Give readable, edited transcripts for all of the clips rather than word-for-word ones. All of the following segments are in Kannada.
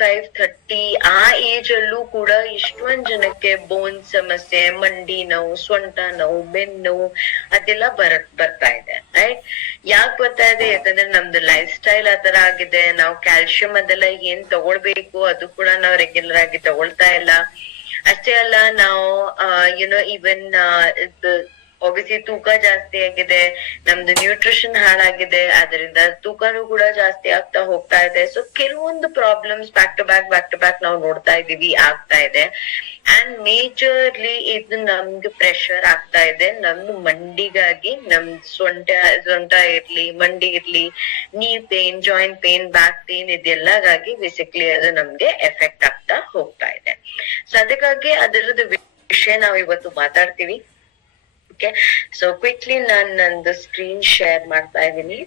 25-30 ಆ ಏಜ್ ಅಲ್ಲೂ ಕೂಡ ಇಷ್ಟೊಂದ್ ಜನಕ್ಕೆ ಬೋನ್ ಸಮಸ್ಯೆ, ಮಂಡಿ ನೋವು, ಸೊಂಟ ನೋವು, ಬೆನ್ನು ನೋವು ಅದೆಲ್ಲ ಬರ್ತಾ ಇದೆ. ರೈಟ್? ಯಾಕೆ ಬರ್ತಾ ಇದೆ? ಯಾಕಂದ್ರೆ ನಮ್ದು ಲೈಫ್ ಸ್ಟೈಲ್ ಆತರ ಆಗಿದೆ. ನಾವು ಕ್ಯಾಲ್ಸಿಯಂ ಅದೆಲ್ಲ ಏನ್ ತಗೊಳ್ಬೇಕು ಅದು ಕೂಡ ನಾವು ರೆಗ್ಯುಲರ್ ಆಗಿ ತಗೊಳ್ತಾ ಇಲ್ಲ. ಅಷ್ಟೇ ಅಲ್ಲ, ನಾವು ಈವನ್ ಒಬಿಸಿ ತೂಕ ಜಾಸ್ತಿ ಆಗಿದೆ, ನಮ್ದು ನ್ಯೂಟ್ರಿಷನ್ ಹಾಳಾಗಿದೆ, ಅದರಿಂದ ತೂಕನೂ ಕೂಡ ಜಾಸ್ತಿ ಆಗ್ತಾ ಹೋಗ್ತಾ ಇದೆ. ಸೊ ಕೆಲವೊಂದು ಪ್ರಾಬ್ಲಮ್ಸ್ ಬ್ಯಾಕ್ ಟು ಬ್ಯಾಕ್ ನಾವು ನೋಡ್ತಾ ಇದೀವಿ, ಆಗ್ತಾ ಇದೆ. ಅಂಡ್ ಮೇಜರ್ಲಿ ಇದು ನಮ್ಗೆ ಪ್ರೆಷರ್ ಆಗ್ತಾ ಇದೆ ನಮ್ದು ಮಂಡಿಗಾಗಿ. ನಮ್ ಸೊಂಟ ಇರ್ಲಿ, ಮಂಡಿ ಇರ್ಲಿ, knee pain, joint pain, back pain ಇದೆಲ್ಲಗಾಗಿ ಬೇಸಿಕ್ಲಿ ಅದು ನಮ್ಗೆ ಎಫೆಕ್ಟ್ ಆಗ್ತಾ ಹೋಗ್ತಾ ಇದೆ. ಸೊ ಅದಕ್ಕಾಗಿ ಅದರದ್ದು ವಿಷಯ ನಾವು ಇವತ್ತು ಮಾತಾಡ್ತೀವಿ. ಓಕೆ, ಸೊ ಕ್ವಿಕ್ಲಿ ನಾನು ನಂದು ಸ್ಕ್ರೀನ್ ಶೇರ್ ಮಾಡ್ತಾ ಇದ್ದೀನಿ.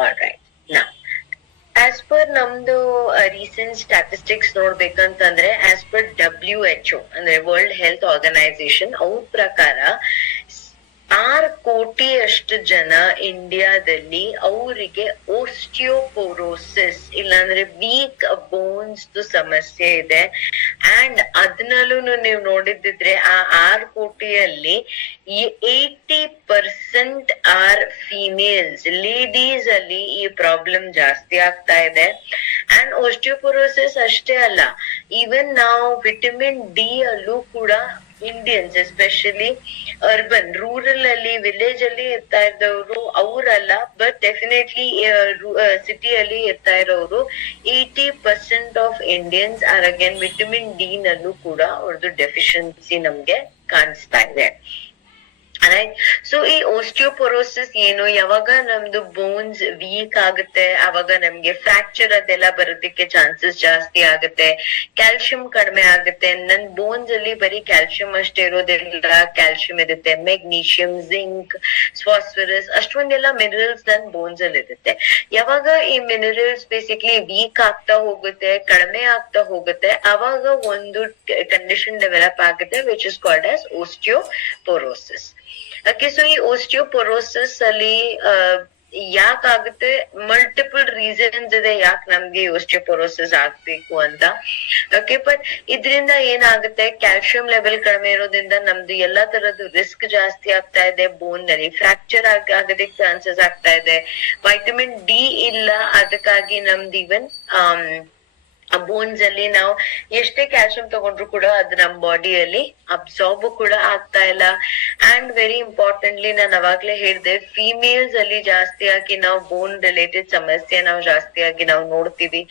ಆಲ್ರೈಟ್, ಆಸ್ ಪರ್ ನಮ್ದು ರೀಸೆಂಟ್ ಸ್ಟಾಟಿಸ್ಟಿಕ್ಸ್ ನೋಡ್ಬೇಕಂತಂದ್ರೆ, ಆಸ್ ಪರ್ WHO ಅಂದ್ರೆ ವರ್ಲ್ಡ್ ಹೆಲ್ತ್ ಆರ್ಗನೈಸೇಷನ್, ಅವ್ರ ಪ್ರಕಾರ 6 ಕೋಟಿ ಅಷ್ಟು ಜನ ಇಂಡಿಯಾದಲ್ಲಿ ಅವರಿಗೆ ಓಸ್ಟಿಯೋಪೊರೋಸಿಸ್ ಇಲ್ಲಾಂದ್ರೆ ವೀಕ್ ಬೋನ್ಸ್ ಸಮಸ್ಯೆ ಇದೆ. ಅಂಡ್ ಅದನ್ನಲ್ಲೂ ನೀವು ನೋಡಿದ್ರೆ ಆ 6 ಕೋಟಿಯಲ್ಲಿ 80% ಆರ್ ಫಿಮೇಲ್ಸ್, ಲೇಡೀಸ್ ಅಲ್ಲಿ ಈ ಪ್ರಾಬ್ಲಮ್ ಜಾಸ್ತಿ ಆಗ್ತಾ ಇದೆ. ಅಂಡ್ ಓಸ್ಟಿಯೋಪೊರೋಸಿಸ್ ಅಷ್ಟೇ ಅಲ್ಲ, ಈವನ್ ನಾವು ವಿಟಮಿನ್ ಡಿ ಅಲ್ಲೂ ಕೂಡ ಇಂಡಿಯನ್ಸ್, ಎಸ್ಪೆಷಲಿ ಅರ್ಬನ್, ರೂರಲ್ ಅಲ್ಲಿ, ವಿಲೇಜ್ ಅಲ್ಲಿ ಇರ್ತಾ ಇದ್ದವರು ಅವರಲ್ಲ, ಬಟ್ ಡೆಫಿನೆಟ್ಲಿ ಸಿಟಿಯಲ್ಲಿ ಇರ್ತಾ ಇರೋರು 80% of Indians are again vitamin D ನಲ್ಲೂ ಕೂಡ ಅವ್ರದ್ದು ಡೆಫಿಷಿಯನ್ಸಿ ನಮ್ಗೆ ಕಾಣಿಸ್ತಾ ಇದೆ. ಸೊ ಈ ಓಸ್ಟಿಯೋಪೊರೋಸಿಸ್ ಏನು, ಯಾವಾಗ ನಮ್ದು ಬೋನ್ಸ್ ವೀಕ್ ಆಗುತ್ತೆ ಅವಾಗ ನಮ್ಗೆ ಫ್ರಾಕ್ಚರ್ ಅದೆಲ್ಲ ಬರೋದಕ್ಕೆ ಚಾನ್ಸಸ್ ಜಾಸ್ತಿ ಆಗುತ್ತೆ. ಕ್ಯಾಲ್ಸಿಯಂ ಕಡಿಮೆ ಆಗುತ್ತೆ. ನನ್ ಬೋನ್ಸ್ ಅಲ್ಲಿ ಬರೀ ಕ್ಯಾಲ್ಸಿಯಂ ಅಷ್ಟೇ ಇರೋದಿಲ್ಲ, ಕ್ಯಾಲ್ಸಿಯಂ ಇರುತ್ತೆ, ಮೆಗ್ನೀಷಿಯಂ, ಜಿಂಕ್, ಫಾಸ್ಫರಸ್, ಅಷ್ಟೊಂದೆಲ್ಲ ಮಿನರಲ್ಸ್ ನನ್ ಬೋನ್ಸ್ ಅಲ್ಲಿ ಇರುತ್ತೆ. ಯಾವಾಗ ಈ ಮಿನರಲ್ಸ್ ಬೇಸಿಕ್ಲಿ ವೀಕ್ ಆಗ್ತಾ ಹೋಗುತ್ತೆ, ಕಡಿಮೆ ಆಗ್ತಾ ಹೋಗುತ್ತೆ, ಅವಾಗ ಒಂದು ಕಂಡೀಷನ್ ಡೆವಲಪ್ ಆಗುತ್ತೆ which is called as osteoporosis. Okay, so ಈ ಓಸ್ಟಿಯೋಪೊರೋಸಿಸ್ ಅಲ್ಲಿ ಯಾಕಾಗುತ್ತೆ, ಮಲ್ಟಿಪಲ್ ರೀಸನ್ಸ್ ಇದೆ ಯಾಕೆ ನಮ್ಗೆ ಓಸ್ಟಿಯೋಪೊರೋಸಿಸ್ ಆಗ್ಬೇಕು ಅಂತ. ಓಕೆ, ಬಟ್ ಇದರಿಂದ ಏನಾಗುತ್ತೆ, ಕ್ಯಾಲ್ಸಿಯಂ ಲೆವೆಲ್ ಕಡಿಮೆ ಇರೋದ್ರಿಂದ ನಮ್ದು ಎಲ್ಲಾ ತರದ್ದು ರಿಸ್ಕ್ ಜಾಸ್ತಿ ಆಗ್ತಾ ಇದೆ. ಬೋನ್ ನಲ್ಲಿ ಫ್ರಾಕ್ಚರ್ ಆಗೋದಕ್ಕೆ ಚಾನ್ಸಸ್ ಆಗ್ತಾ ಇದೆ. ವೈಟಮಿನ್ ಡಿ ಇಲ್ಲ, ಅದಕ್ಕಾಗಿ ನಮ್ದು ಇವನ್ ಬೋನ್ಸ್ ಅಲ್ಲಿ ನಾವು ಎಷ್ಟೇ ಕ್ಯಾಲ್ಸಿಯಂ ತಗೊಂಡ್ರು ಕೂಡ ಅದು ನಮ್ ಬಾಡಿಯಲ್ಲಿ ಅಬ್ಸಾರ್ಬ್ ಕೂಡ ಆಗ್ತಾ ಇಲ್ಲ. ಅಂಡ್ ವೆರಿ ಇಂಪಾರ್ಟೆಂಟ್ಲಿ ನಾನು ಅವಾಗ್ಲೇ ಹೇಳಿದೆ, ಫಿಮೇಲ್ಸ್ ಅಲ್ಲಿ ಜಾಸ್ತಿಯಾಗಿ ನಾವು ಬೋನ್ ರಿಲೇಟೆಡ್ ಸಮಸ್ಯೆ ನಾವು ಜಾಸ್ತಿಯಾಗಿ ನಾವು ನೋಡ್ತೀವಿ.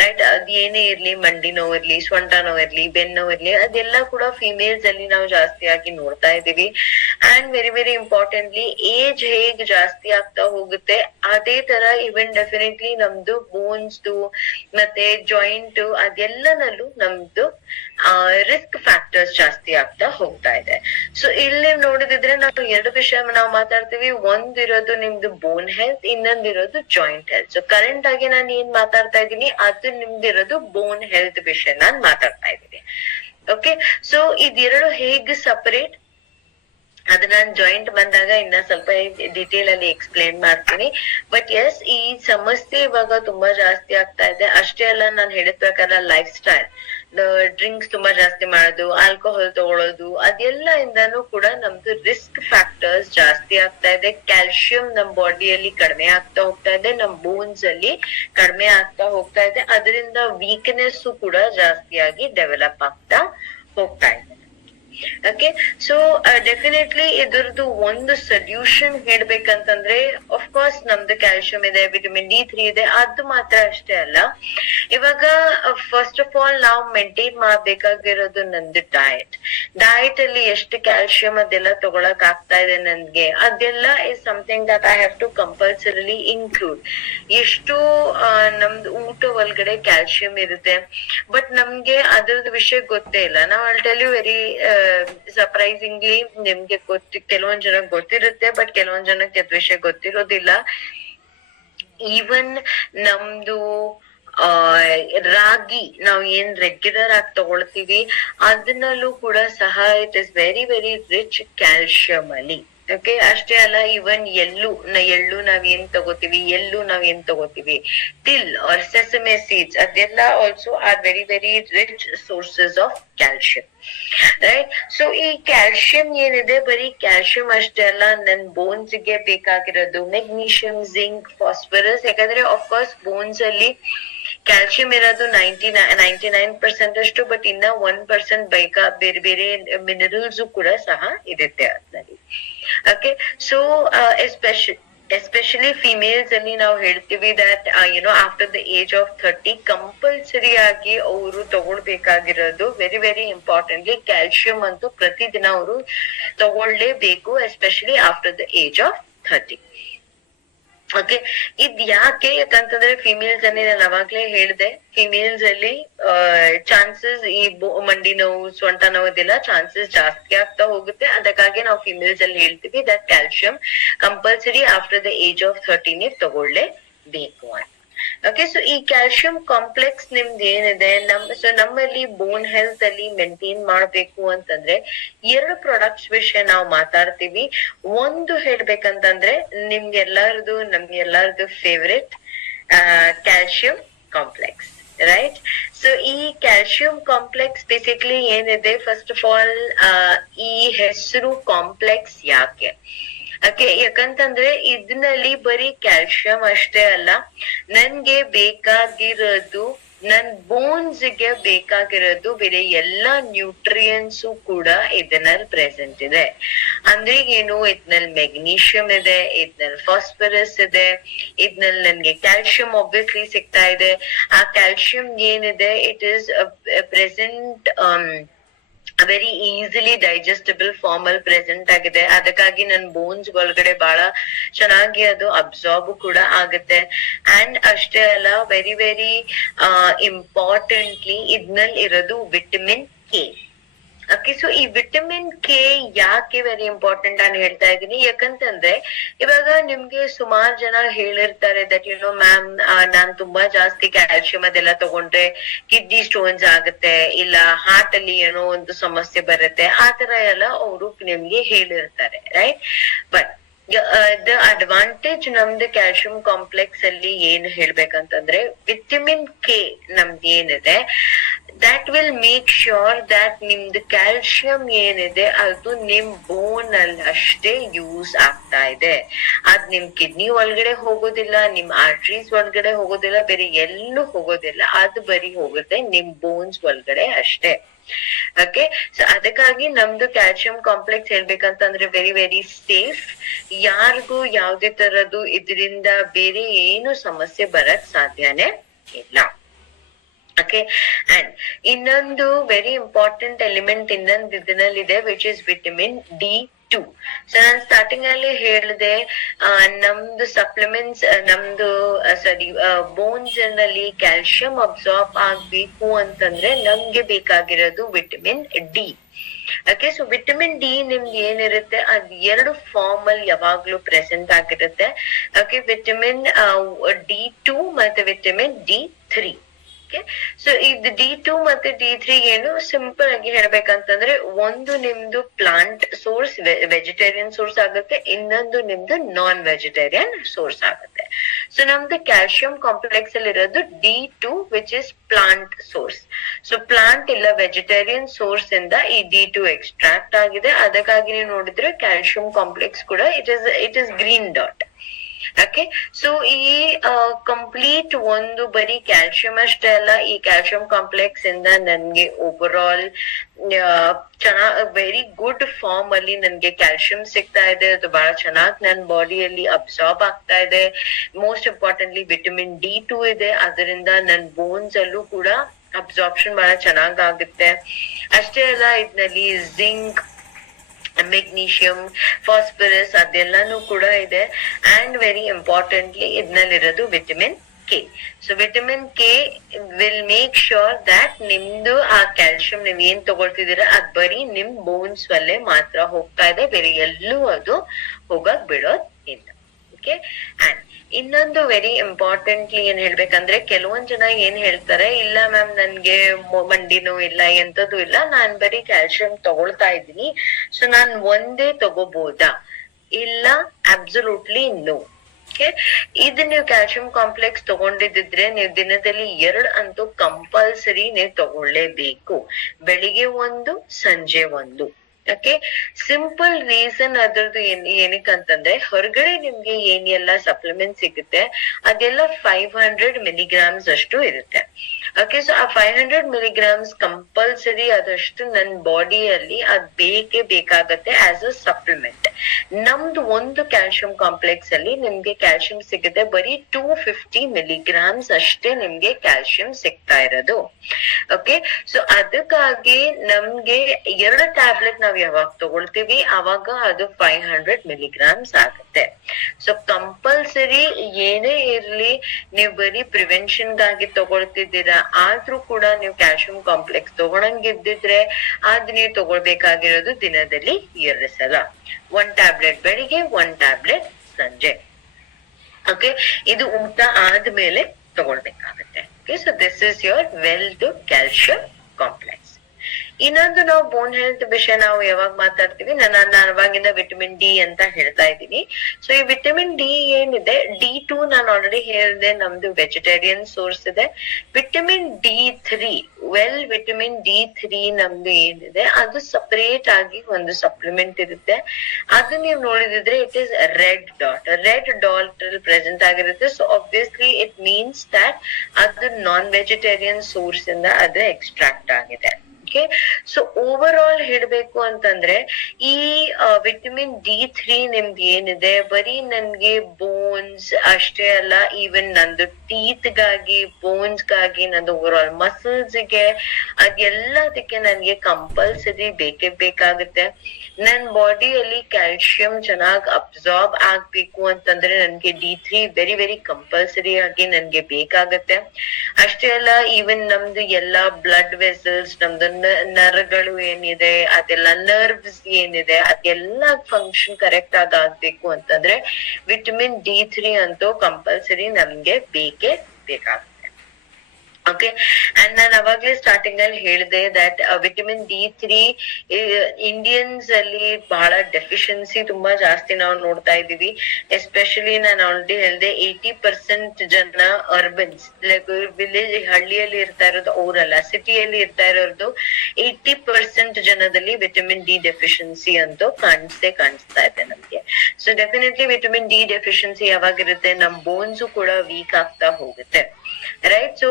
ರೈಟ್? ಅದ್ ಏನೇ ಇರ್ಲಿ, ಮಂಡಿ ನೋವು ಇರ್ಲಿ, ಸೊಂಟ ನೋವು ಇರ್ಲಿ, ಬೆನ್ನು ನೋವು ಇರ್ಲಿ, ಅದೆಲ್ಲ ಕೂಡ ಫಿಮೇಲ್ಸ್ ಅಲ್ಲಿ ನಾವು ಜಾಸ್ತಿಯಾಗಿ ನೋಡ್ತಾ ಇದೀವಿ. And very very importantly, age ಹೇಗ್ ಜಾಸ್ತಿ ಆಗ್ತಾ ಹೋಗುತ್ತೆ ಅದೇ ತರ ಇವನ್ ಡೆಫಿನೆಟ್ಲಿ ನಮ್ದು ಬೋನ್ಸ್ ಮತ್ತೆ ಜಾಯಿಂಟ್ ಅದೆಲ್ಲನಲ್ಲೂ ನಮ್ದು ರಿಸ್ಕ್ ಫ್ಯಾಕ್ಟರ್ಸ್ ಜಾಸ್ತಿ ಆಗ್ತಾ ಹೋಗ್ತಾ ಇದೆ. ಸೊ ಇಲ್ಲಿ ನೋಡಿದ್ರೆ ನಾವು 2 ವಿಷಯ ನಾವು ಮಾತಾಡ್ತೀವಿ. ಒಂದಿರೋದು ನಿಮ್ದು ಬೋನ್ ಹೆಲ್ತ್, ಇನ್ನೊಂದಿರೋದು ಜಾಯಿಂಟ್ ಹೆಲ್ತ್. ಸೊ ಕರೆಂಟ್ ಆಗಿ ನಾನು ಏನ್ ಮಾತಾಡ್ತಾ ಇದ್ದೀನಿ ಅದು ನಿಮ್ದಿರೋದು ಬೋನ್ ಹೆಲ್ತ್ ವಿಷಯ ನಾನ್ ಮಾತಾಡ್ತಾ ಇದ್ದೀನಿ. ಓಕೆ, ಸೊ ಇದೆರಡು ಹೇಗ್ ಸಪರೇಟ್ ಅದು ನಾನ್ ಜಾಯಿಂಟ್ ಬಂದಾಗ ಇನ್ನ ಸ್ವಲ್ಪ ಡಿಟೇಲ್ ಅಲ್ಲಿ ಎಕ್ಸ್ಪ್ಲೇನ್ ಮಾಡ್ತೀನಿ. ಬಟ್ ಎಸ್, ಈ ಸಮಸ್ಯೆ ಇವಾಗ ತುಂಬಾ ಜಾಸ್ತಿ ಆಗ್ತಾ ಇದೆ. ಅಷ್ಟೇ ಅಲ್ಲ, ನಾನ್ ಹೇಳಿದ ಪ್ರಕಾರ ಲೈಫ್ ಸ್ಟೈಲ್, ಡ್ರಿಂಕ್ಸ್ ತುಂಬಾ ಜಾಸ್ತಿ ಮಾಡೋದು, ಆಲ್ಕೋಹಾಲ್ ತಗೊಳ್ಳೋದು, ಅದೆಲ್ಲ ಇಂದಾನು ಕೂಡ ನಮ್ದು ರಿಸ್ಕ್ ಫ್ಯಾಕ್ಟರ್ಸ್ ಜಾಸ್ತಿ ಆಗ್ತಾ ಇದೆ. ಕ್ಯಾಲ್ಸಿಯಂ ನಮ್ ಬಾಡಿಯಲ್ಲಿ ಕಡಿಮೆ ಆಗ್ತಾ ಹೋಗ್ತಾ ಇದೆ, ನಮ್ ಬೋನ್ಸ್ ಅಲ್ಲಿ ಕಡಿಮೆ ಆಗ್ತಾ ಹೋಗ್ತಾ ಇದೆ. ಅದರಿಂದ ವೀಕ್ನೆಸ್ ಕೂಡ ಜಾಸ್ತಿಯಾಗಿ ಡೆವಲಪ್ ಆಗ್ತಾ ಹೋಗ್ತಾ ಇದೆ. ಓಕೆ, ಸೊ ಡೆಫಿನೆಟ್ಲಿ ಇದ್ರದ್ದು ಒಂದು ಸೊಲ್ಯೂಷನ್ ಹೇಳ್ಬೇಕಂತಂದ್ರೆ, ಆಫ್ ಕೋರ್ಸ್ ನಮ್ದು ಕ್ಯಾಲ್ಸಿಯಂ ಇದೆ, ವಿಟಮಿನ್ D3 ಇದೆ, ಅದು ಮಾತ್ರ ಅಷ್ಟೇ ಅಲ್ಲ. ಇವಾಗ ಫಸ್ಟ್ ಆಫ್ ಆಲ್ ನಾವು ಮೇಂಟೈನ್ ಮಾಡ್ಬೇಕಾಗಿರೋದು ನಂದು ಡಯಟ್ ಅಲ್ಲಿ ಎಷ್ಟು ಕ್ಯಾಲ್ಸಿಯಂ ಅದೆಲ್ಲ ತಗೊಳಕ್ ಆಗ್ತಾ ಇದೆ ನನ್ಗೆ, ಅದೆಲ್ಲ is something that I have to compulsorily include. ಎಷ್ಟು ನಮ್ದು ಊಟ ಒಳಗಡೆ ಕ್ಯಾಲ್ಸಿಯಂ ಇರುತ್ತೆ, ಬಟ್ ನಮ್ಗೆ ಅದ್ರದ್ದು ವಿಷಯ ಗೊತ್ತೇ ಇಲ್ಲ. ನಾವು I tell you very surprisingly, ನಿಮ್ಗೆ ಕೆಲವೊಂದ್ ಜನಕ್ಕೆ ಗೊತ್ತಿರುತ್ತೆ, ಬಟ್ ಕೆಲವೊಂದ್ ಜನಕ್ಕೆ ಅದ್ ವಿಷಯ ಗೊತ್ತಿರೋದಿಲ್ಲ. ಈವನ್ ನಮ್ದು ಆ ರಾಗಿ ನಾವ್ ಏನ್ ರೆಗ್ಯುಲರ್ ಆಗಿ ತಗೊಳ್ತೀವಿ ಅದನ್ನಲ್ಲೂ ಕೂಡ ಸಹ it is very very rich calcium ಅಲ್ಲಿ. ಓಕೆ, ಅಷ್ಟೇ ಅಲ್ಲ, ಇವನ್ ಎಳ್ಳು ನಾವ್ ಏನ್ ತಗೋತೀವಿ, ಟಿಲ್ ಆರ್ ಸೆಸಮೆ ಸೀಡ್ಸ್, ಅದೆಲ್ಲ also are very very rich sources of calcium, right? So ಈ ಕ್ಯಾಲ್ಸಿಯಂ ಏನಿದೆ, ಬರೀ ಕ್ಯಾಲ್ಸಿಯಂ ಅಷ್ಟೇ ಅಲ್ಲ, ನನ್ ಬೋನ್ಸ್ ಗೆ ಬೇಕಾಗಿರೋದು ಮೆಗ್ನೀಷಿಯಂ, ಜಿಂಕ್, ಫಾಸ್ಫರಸ್. ಯಾಕಂದ್ರೆ ಅಫ್ಕೋರ್ಸ್ ಬೋನ್ಸ್ ಅಲ್ಲಿ ಕ್ಯಾಲ್ಸಿಯಂ ಇರೋದು 99% ಅಷ್ಟು, ಬಟ್ ಇನ್ನ 1% ಬೇರೆ ಬೇರೆ ಮಿನರಲ್ಸ್ ಕೂಡ ಸಹ ಇರುತ್ತೆ ಅದ್ರಲ್ಲಿ. ಓಕೆ, ಸೊ ಎಸ್ಪೆಷಲಿ ಫಿಮೇಲ್ಸ್ ಅಲ್ಲಿ ನಾವು ಹೇಳ್ತೀವಿ that after the age of 30 compulsory ಆಗಿ ಅವರು ತಗೊಳ್ಬೇಕಾಗಿರೋದು ವೆರಿ ವೆರಿ ಇಂಪಾರ್ಟೆಂಟ್ಲಿ ಕ್ಯಾಲ್ಸಿಯಂ ಅಂತೂ ಪ್ರತಿದಿನ ಅವರು ತಗೊಳ್ಳೇಬೇಕು, especially after the age of 30. Okay, ಇದ್ ಯಾಕಂತಂದ್ರೆ ಫಿಮೇಲ್ಸ್ ಅಲ್ಲಿ ನಾನು ಅವಾಗ್ಲೇ ಹೇಳ್ದೆ, ಫಿಮೇಲ್ಸ್ ಅಲ್ಲಿ ಚಾನ್ಸಸ್ ಈ ಮಂಡಿ ನೋವು, ಸೊಂಟ ನೋವು ಇದೆಲ್ಲ ಚಾನ್ಸಸ್ ಜಾಸ್ತಿ ಆಗ್ತಾ ಹೋಗುತ್ತೆ. ಅದಕ್ಕಾಗಿ ನಾವು ಫಿಮೇಲ್ಸ್ ಅಲ್ಲಿ ಹೇಳ್ತೀವಿ that calcium compulsory after the age of 30 ನೀವು ತಗೊಳ್ಳೇಬೇಕು ಅಂತ. ಓಕೆ, ಸೊ ಈ ಕ್ಯಾಲ್ಸಿಯಂ ಕಾಂಪ್ಲೆಕ್ಸ್ ನಿಮ್ದು ಏನಿದೆ, ನಮ್ಮಲ್ಲಿ ಬೋನ್ ಹೆಲ್ತ್ ಅಲ್ಲಿ ಮೇಂಟೈನ್ ಮಾಡ್ಬೇಕು ಅಂತಂದ್ರೆ 2 ಪ್ರಾಡಕ್ಟ್ಸ್ ವಿಷಯ ನಾವು ಮಾತಾಡ್ತೀವಿ. ಒಂದು ಹೇಳ್ಬೇಕಂತಂದ್ರೆ ನಮ್ಗೆಲ್ಲಾರ್ದು favourite calcium complex, right? So ಈ ಕ್ಯಾಲ್ಸಿಯಂ ಕಾಂಪ್ಲೆಕ್ಸ್ ಬೇಸಿಕ್ಲಿ ಏನಿದೆ, ಫಸ್ಟ್ ಆಫ್ ಆಲ್ ಈ ಹೆಸರು ಕಾಂಪ್ಲೆಕ್ಸ್ ಯಾಕೆ? ಓಕೆ, ಯಾಕಂತಂದ್ರೆ ಇದನ್ನಲ್ಲಿ ಬರೀ ಕ್ಯಾಲ್ಸಿಯಂ ಅಷ್ಟೇ ಅಲ್ಲ, ನನ್ಗೆ ಬೇಕಾಗಿರೋದು, ನನ್ ಬೋನ್ಸ್ ಗೆ ಬೇಕಾಗಿರೋದು ಬೇರೆ ಎಲ್ಲಾ ನ್ಯೂಟ್ರಿಯನ್ಸು ಕೂಡ ಇದನ್ನಲ್ಲಿ ಪ್ರೆಸೆಂಟ್ ಇದೆ. ಅಂದ್ರೆ ಏನು, ಇದ್ನಲ್ಲಿ ಮೆಗ್ನೀಷಿಯಂ ಇದೆ, ಇದ್ನಲ್ಲಿ ಫಾಸ್ಫರಸ್ ಇದೆ, ಇದ್ನಲ್ಲಿ ನನ್ಗೆ ಕ್ಯಾಲ್ಸಿಯಂ ಆಬ್ವಿಯಸ್ಲಿ ಸಿಗ್ತಾ ಇದೆ. ಆ ಕ್ಯಾಲ್ಸಿಯಂ ಏನಿದೆ, it is present very easily digestible form ಅಲ್ಲಿ ಪ್ರೆಸೆಂಟ್ ಆಗಿದೆ. ಅದಕ್ಕಾಗಿ ನನ್ ಬೋನ್ಸ್ ಒಳಗಡೆ ಬಹಳ ಚೆನ್ನಾಗಿ ಅದು ಅಬ್ಸಾರ್ಬ್ ಕೂಡ ಆಗುತ್ತೆ. ಅಂಡ್ ಅಷ್ಟೇ ಅಲ್ಲ, ವೆರಿ ವೆರಿ ಇಂಪಾರ್ಟೆಂಟ್ಲಿ ಇದ್ನಲ್ಲಿ ಇರೋದು ವಿಟಮಿನ್ ಕೆ. ಓಕೆ, ಸೊ ಈ ವಿಟಮಿನ್ ಕೆ ಯಾಕೆ ವೆರಿ ಇಂಪಾರ್ಟೆಂಟ್ ನಾನು ಹೇಳ್ತಾ ಇದ್ದೀನಿ, ಯಾಕಂತಂದ್ರೆ ಇವಾಗ ನಿಮ್ಗೆ ಸುಮಾರು ಜನ ಹೇಳಿರ್ತಾರೆ ದಟ್ ಮ್ಯಾಮ್ ನಾನ್ ತುಂಬಾ ಜಾಸ್ತಿ ಕ್ಯಾಲ್ಸಿಯಂ ಅದೆಲ್ಲ ತಗೊಂಡ್ರೆ ಕಿಡ್ನಿ ಸ್ಟೋನ್ಸ್ ಆಗುತ್ತೆ, ಇಲ್ಲ ಹಾರ್ಟ್ ಅಲ್ಲಿ ಏನೋ ಒಂದು ಸಮಸ್ಯೆ ಬರುತ್ತೆ, ಆತರ ಎಲ್ಲ ಅವರು ನಿಮ್ಗೆ ಹೇಳಿರ್ತಾರೆ, ರೈಟ್? ಬಟ್ ದ ಅಡ್ವಾಂಟೇಜ್ ನಮ್ದು ಕ್ಯಾಲ್ಸಿಯಂ ಕಾಂಪ್ಲೆಕ್ಸ್ ಅಲ್ಲಿ ಏನ್ ಹೇಳ್ಬೇಕಂತಂದ್ರೆ, ವಿಟಮಿನ್ ಕೆ ನಮ್ದು ಏನಿದೆ that will make sure that ನಿಮ್ದು ಕ್ಯಾಲ್ಸಿಯಂ ಏನಿದೆ ಅದು ನಿಮ್ ಬೋನ್ ಅಲ್ಲಿ ಅಷ್ಟೇ ಯೂಸ್ ಆಗ್ತಾ ಇದೆ. ಅದ್ ನಿಮ್ ಕಿಡ್ನಿ ಒಳಗಡೆ ಹೋಗೋದಿಲ್ಲ, ನಿಮ್ ಆರ್ಟ್ರೀಸ್ ಒಳಗಡೆ ಹೋಗೋದಿಲ್ಲ, ಬೇರೆ ಎಲ್ಲೂ ಹೋಗೋದಿಲ್ಲ, ಅದು ಬರೀ ಹೋಗುತ್ತೆ ನಿಮ್ ಬೋನ್ಸ್ ಒಳಗಡೆ ಅಷ್ಟೇ. ಓಕೆ, ಸೊ ಅದಕ್ಕಾಗಿ ನಮ್ದು ಕ್ಯಾಲ್ಸಿಯಂ ಕಾಂಪ್ಲೆಕ್ಸ್ ಹೇಳ್ಬೇಕಂತಂದ್ರೆ ವೆರಿ ವೆರಿ ಸೇಫ್. ಯಾರಿಗೂ ಯಾವ್ದೇ ತರದ್ದು ಇದರಿಂದ ಬೇರೆ ಏನು ಸಮಸ್ಯೆ ಬರಕ್ ಸಾಧ್ಯನೇ ಇಲ್ಲ. ಓಕೆ, ಅಂಡ್ ಇನ್ನೊಂದು ವೆರಿ ಇಂಪಾರ್ಟೆಂಟ್ ಎಲಿಮೆಂಟ್ ಇನ್ನೊಂದು ಇದನ್ನಲ್ಲಿದೆ, which is vitamin D2. So ನಾನು ಸ್ಟಾರ್ಟಿಂಗ್ ಅಲ್ಲಿ ಹೇಳಿದೆ, ನಮ್ದು ಸಪ್ಲಿಮೆಂಟ್ಸ್, ಬೋನ್ಸ್ ನಲ್ಲಿ ಕ್ಯಾಲ್ಸಿಯಂ ಅಬ್ಸಾರ್ಬ್ ಆಗ್ಬೇಕು ಅಂತಂದ್ರೆ ನಮ್ಗೆ ಬೇಕಾಗಿರೋದು vitamin D. Okay, so vitamin D ನಿಮ್ಗೆ ಏನಿರುತ್ತೆ ಅದ್ 2 ಫಾರ್ಮ್ ಅಲ್ಲಿ ಯಾವಾಗ್ಲೂ ಪ್ರೆಸೆಂಟ್ ಆಗಿರುತ್ತೆ. ಓಕೆ, ವಿಟಮಿನ್ D2 ಮತ್ತೆ ವಿಟಮಿನ್ D3. ಸೊ ಇದು D2 ಮತ್ತೆ D3 ಏನು ಸಿಂಪಲ್ ಆಗಿ ಹೇಳ್ಬೇಕಂತಂದ್ರೆ, ಒಂದು ನಿಮ್ದು ಪ್ಲಾಂಟ್ ಸೋರ್ಸ್ ವೆಜಿಟೇರಿಯನ್ ಸೋರ್ಸ್ ಆಗುತ್ತೆ, ಇನ್ನೊಂದು ನಿಮ್ದು ನಾನ್ ವೆಜಿಟೇರಿಯನ್ ಸೋರ್ಸ್ ಆಗುತ್ತೆ. ಸೊ ನಮ್ದು ಕ್ಯಾಲ್ಸಿಯಂ ಕಾಂಪ್ಲೆಕ್ಸ್ ಅಲ್ಲಿ ಇರೋದು D2 which is plant source. So plant ಇಲ್ಲ ವೆಜಿಟೇರಿಯನ್ ಸೋರ್ಸ್ ಇಂದ ಈ D2 ಎಕ್ಸ್ಟ್ರಾಕ್ಟ್ ಆಗಿದೆ. ಅದಕ್ಕಾಗಿ ನೀವು ನೋಡಿದ್ರೆ ಕ್ಯಾಲ್ಸಿಯಂ ಕಾಂಪ್ಲೆಕ್ಸ್ ಕೂಡ it is green dot. Okay, so ಈ ಕಂಪ್ಲೀಟ್ ಒಂದು ಬರೀ ಕ್ಯಾಲ್ಸಿಯಂ ಅಷ್ಟೇ ಅಲ್ಲ, ಈ ಕ್ಯಾಲ್ಸಿಯಂ ಕಾಂಪ್ಲೆಕ್ಸ್ ಇಂದ ನನ್ಗೆ overall very good form ಅಲ್ಲಿ ನನ್ಗೆ ಕ್ಯಾಲ್ಸಿಯಂ ಸಿಗ್ತಾ ಇದೆ. ಅದು ಬಹಳ ಚೆನ್ನಾಗಿ ನನ್ನ ಬಾಡಿಯಲ್ಲಿ ಅಬ್ಸಾರ್ಬ್ ಆಗ್ತಾ ಇದೆ. ಮೋಸ್ಟ್ ಇಂಪಾರ್ಟೆಂಟ್ಲಿ ವಿಟಮಿನ್ D2 ಇದೆ, ಅದರಿಂದ ನನ್ ಬೋನ್ಸ್ ಅಲ್ಲೂ ಕೂಡ ಅಬ್ಸಾರ್ಪ್ಷನ್ ಬಹಳ ಚೆನ್ನಾಗ್ ಆಗುತ್ತೆ. ಅಷ್ಟೇ ಅಲ್ಲ, ಇದ್ನಲ್ಲಿ ಜಿಂಕ್, ಮೆಗ್ನೀಷಿಯಂ, ಫಾಸ್ಫರಸ್ ಅದೆಲ್ಲಾನು ಕೂಡ ಇದೆ. ಅಂಡ್ ವೆರಿ ಇಂಪಾರ್ಟೆಂಟ್ಲಿ ಇದ್ನಲ್ಲಿರೋದು vitamin K. So vitamin K will make sure that ನಿಮ್ದು ಆ ಕ್ಯಾಲ್ಸಿಯಂ ನೀವ್ ಏನ್ ತಗೊಳ್ತಿದ್ದೀರಾ ಅದ್ ಬರೀ ನಿಮ್ ಬೋನ್ಸ್ ಅಲ್ಲೇ ಮಾತ್ರ ಹೋಗ್ತಾ ಇದೆ, ಬೇರೆ ಎಲ್ಲೂ ಅದು ಹೋಗಕ್ ಬಿಡೋದ್ ಇಲ್ಲ. ಓಕೆ, ಅಂಡ್ ಇನ್ನೊಂದು ವೆರಿ ಇಂಪಾರ್ಟೆಂಟ್ಲಿ ಏನ್ ಹೇಳ್ಬೇಕಂದ್ರೆ, ಕೆಲವೊಂದ್ ಜನ ಏನ್ ಹೇಳ್ತಾರೆ, ಇಲ್ಲ ಮ್ಯಾಮ್ ನನ್ಗೆ ಮಂಡಿನೂ ಇಲ್ಲ ಎಂತದೂ ಇಲ್ಲ, ನಾನ್ ಬರೀ ಕ್ಯಾಲ್ಸಿಯಂ ತಗೊಳ್ತಾ ಇದ್ದೀನಿ, ಸೊ ನಾನ್ ಒಂದೇ ತಗೋಬಹುದಾ? ಇಲ್ಲ, ಅಬ್ಸಲ್ಯೂಟ್ಲಿ ನೋ. ಇದು ನೀವು ಕ್ಯಾಲ್ಸಿಯಂ ಕಾಂಪ್ಲೆಕ್ಸ್ ತಗೊಂಡಿದ್ರೆ ನೀವು ದಿನದಲ್ಲಿ 2 ಅಂತೂ ಕಂಪಲ್ಸರಿ ನೀವು ತಗೊಳ್ಳೇಬೇಕು. ಬೆಳಿಗ್ಗೆ 1, ಸಂಜೆ 1. ಓಕೆ, ಸಿಂಪಲ್ ರೀಸನ್ ಅದ್ರದ್ದು ಏನಕ್ಕಂತಂದ್ರೆ, ಹೊರಗಡೆ ನಿಮ್ಗೆ ಏನೆಲ್ಲ ಸಪ್ಲಿಮೆಂಟ್ ಸಿಗುತ್ತೆ ಅದೆಲ್ಲ 500 ಮಿಲಿಗ್ರಾಮ್ಸ್ ಅಷ್ಟು ಇರುತ್ತೆ. ಓಕೆ, ಸೊ ಆ 500 ಮಿಲಿಗ್ರಾಮ್ಸ್ ಕಂಪಲ್ಸರಿ ಅದಷ್ಟು ನನ್ನ ಬಾಡಿಯಲ್ಲಿ ಅದ್ ಬೇಕೇ ಬೇಕಾಗತ್ತೆ ಆಸ್ ಅ ಸಪ್ಲಿಮೆಂಟ್. ನಮ್ದು ಒಂದು ಕ್ಯಾಲ್ಸಿಯಂ ಕಾಂಪ್ಲೆಕ್ಸ್ ಅಲ್ಲಿ ನಿಮ್ಗೆ ಕ್ಯಾಲ್ಸಿಯಂ ಸಿಗುತ್ತೆ ಬರೀ 250 ಮಿಲಿಗ್ರಾಮ್ಸ್ ಅಷ್ಟೇ ನಿಮ್ಗೆ ಕ್ಯಾಲ್ಸಿಯಂ ಸಿಗ್ತಾ ಇರೋದು. ಓಕೆ, ಸೊ ಅದಕ್ಕಾಗಿ ನಮ್ಗೆ 2 ಟ್ಯಾಬ್ಲೆಟ್ ನಾವ್ ಯಾವಾಗ ತಗೊಳ್ತೀವಿ ಅವಾಗ ಅದು 500 ಮಿಲಿಗ್ರಾಮ್ಸ್ ಆಗುತ್ತೆ. ಸೊ ಕಂಪಲ್ಸರಿ ಏನೇ ಇರ್ಲಿ, ನೀವು ಬರೀ ಪ್ರಿವೆನ್ಷನ್ ಗಾಗಿ ತಗೊಳ್ತಿದ್ದೀರಾ, ಆದ್ರೂ ಕೂಡ ನೀವು ಕ್ಯಾಲ್ಸಿಯಂ ಕಾಂಪ್ಲೆಕ್ಸ್ ತಗೊಳಂಗಿದ್ದಿದ್ರೆ ಅದ್ ನೀವು ತಗೊಳ್ಬೇಕಾಗಿರೋದು ದಿನದಲ್ಲಿ 2 ಸಲ. 1 ಟ್ಯಾಬ್ಲೆಟ್ ಬೆಳಿಗ್ಗೆ, 1 ಟ್ಯಾಬ್ಲೆಟ್ ಸಂಜೆ. ಓಕೆ, ಇದು ಊಟ ಆದ್ಮೇಲೆ ತಗೊಳ್ಬೇಕಾಗತ್ತೆ. Okay, so this is your wealth calcium complex. ಇನ್ನೊಂದು ನಾವು ಬೋನ್ ಹೆಲ್ತ್ ವಿಷಯ ನಾವು ಯಾವಾಗ ಮಾತಾಡ್ತೀವಿ, ನಾನು ಅವಾಗಿಂದ ವಿಟಮಿನ್ ಡಿ ಅಂತ ಹೇಳ್ತಾ ಇದ್ದೀನಿ. ಸೊ ಈ ವಿಟಮಿನ್ ಡಿ ಏನಿದೆ, D2 ನಾನು ಆಲ್ರೆಡಿ ಹೇಳಿದೆ ನಮ್ದು ವೆಜಿಟೇರಿಯನ್ ಸೋರ್ಸ್ ಇದೆ. ವಿಟಮಿನ್ D3, ವಿಟಮಿನ್ D3 ನಮ್ದು ಏನಿದೆ ಅದು ಸಪರೇಟ್ ಆಗಿ ಒಂದು ಸಪ್ಲಿಮೆಂಟ್ ಇರುತ್ತೆ. ಅದು ನೀವು ನೋಡಿದ್ರೆ it is red dot present ಆಗಿರುತ್ತೆ. So obviously it means that ಅದು ನಾನ್ ವೆಜಿಟೇರಿಯನ್ ಸೋರ್ಸ್ ಇಂದ ಅದು ಎಕ್ಸ್ಟ್ರಾಕ್ಟ್ ಆಗಿದೆ. ಸೊ ಓವರ್ ಆಲ್ ಹೇಳ್ಬೇಕು ಅಂತಂದ್ರೆ, ಈ ವಿಟಮಿನ್ D3 ನಿಮ್ದು ಏನಿದೆ ಬರೀ ನನ್ಗೆ ಬೋನ್ಸ್ ಅಷ್ಟೇ ಅಲ್ಲ, ಈವನ್ ನಂದು ಟೀತ್ ಗಾಗಿ, ಬೋನ್ಸ್ ಗಾಗಿ, ನಂದು ಓವರ್ ಆಲ್ ಮಸಲ್ಸ್ ಗೆ, ಅದೆಲ್ಲದಕ್ಕೆ ನನ್ಗೆ ಕಂಪಲ್ಸರಿ ಬೇಕೇ ಬೇಕಾಗುತ್ತೆ. ನನ್ ಬಾಡಿಯಲ್ಲಿ ಕ್ಯಾಲ್ಸಿಯಂ ಚೆನ್ನಾಗ್ ಅಬ್ಸಾರ್ಬ್ ಆಗ್ಬೇಕು ಅಂತಂದ್ರೆ ನನ್ಗೆ D3 ವೆರಿ ವೆರಿ ಕಂಪಲ್ಸರಿ ಆಗಿ ನನ್ಗೆ ಬೇಕಾಗತ್ತೆ. ಅಷ್ಟೇ ಅಲ್ಲ, ಈವನ್ ನಮ್ದು ಎಲ್ಲಾ ಬ್ಲಡ್ ವೆಸಲ್ಸ್, ನಮ್ದು ನರಗಳು ಏನಿದೆ ಅದೆಲ್ಲ, ನರ್ವ್ಸ್ ಏನಿದೆ ಅದೆಲ್ಲ ಫಂಕ್ಷನ್ ಕರೆಕ್ಟ್ ಆಗಿ ಆಗ್ಬೇಕು ಅಂತಂದ್ರೆ ವಿಟಮಿನ್ D3 ಅಂತೂ ಕಂಪಲ್ಸರಿ ನಮ್ಗೆ ಬೇಕೇ ಬೇಕಾಗುತ್ತೆ. ಓಕೆ, ಅಂಡ್ ನಾನು ಅವಾಗ್ಲೇ ಸ್ಟಾರ್ಟಿಂಗ್ ಅಲ್ಲಿ ಹೇಳಿದೆ ದಟ್ ವಿಟಮಿನ್ D3 ಇಂಡಿಯನ್ಸ್ ಅಲ್ಲಿ ಬಹಳ ಡೆಫಿಷಿಯನ್ಸಿ ತುಂಬಾ ಜಾಸ್ತಿ ನಾವು ನೋಡ್ತಾ ಇದೀವಿ. ಎಸ್ಪೆಷಲಿ ನಾನು ಆಲ್ರೆಡಿ ಹೇಳಿದೆ 80% ಜನ ಅರ್ಬನ್ಸ್, ಲೈಕ್ ವಿಲೇಜ್, ಹಳ್ಳಿಯಲ್ಲಿ ಇರ್ತಾ ಇರೋದು ಅವರಲ್ಲ, ಸಿಟಿಯಲ್ಲಿ ಇರ್ತಾ ಇರೋದು 80% ಜನದಲ್ಲಿ ವಿಟಮಿನ್ ಡಿ ಡೆಫಿಷಿಯನ್ಸಿ ಅಂತೂ ಕಾಣಿಸ್ತಾ ಇದೆ ನಮ್ಗೆ. So definitely vitamin D deficiency ಯಾವಾಗಿರುತ್ತೆ, ನಮ್ ಬೋನ್ಸ್ ಕೂಡ ವೀಕ್ ಆಗ್ತಾ ಹೋಗುತ್ತೆ, ರೈಟ್? ಸೊ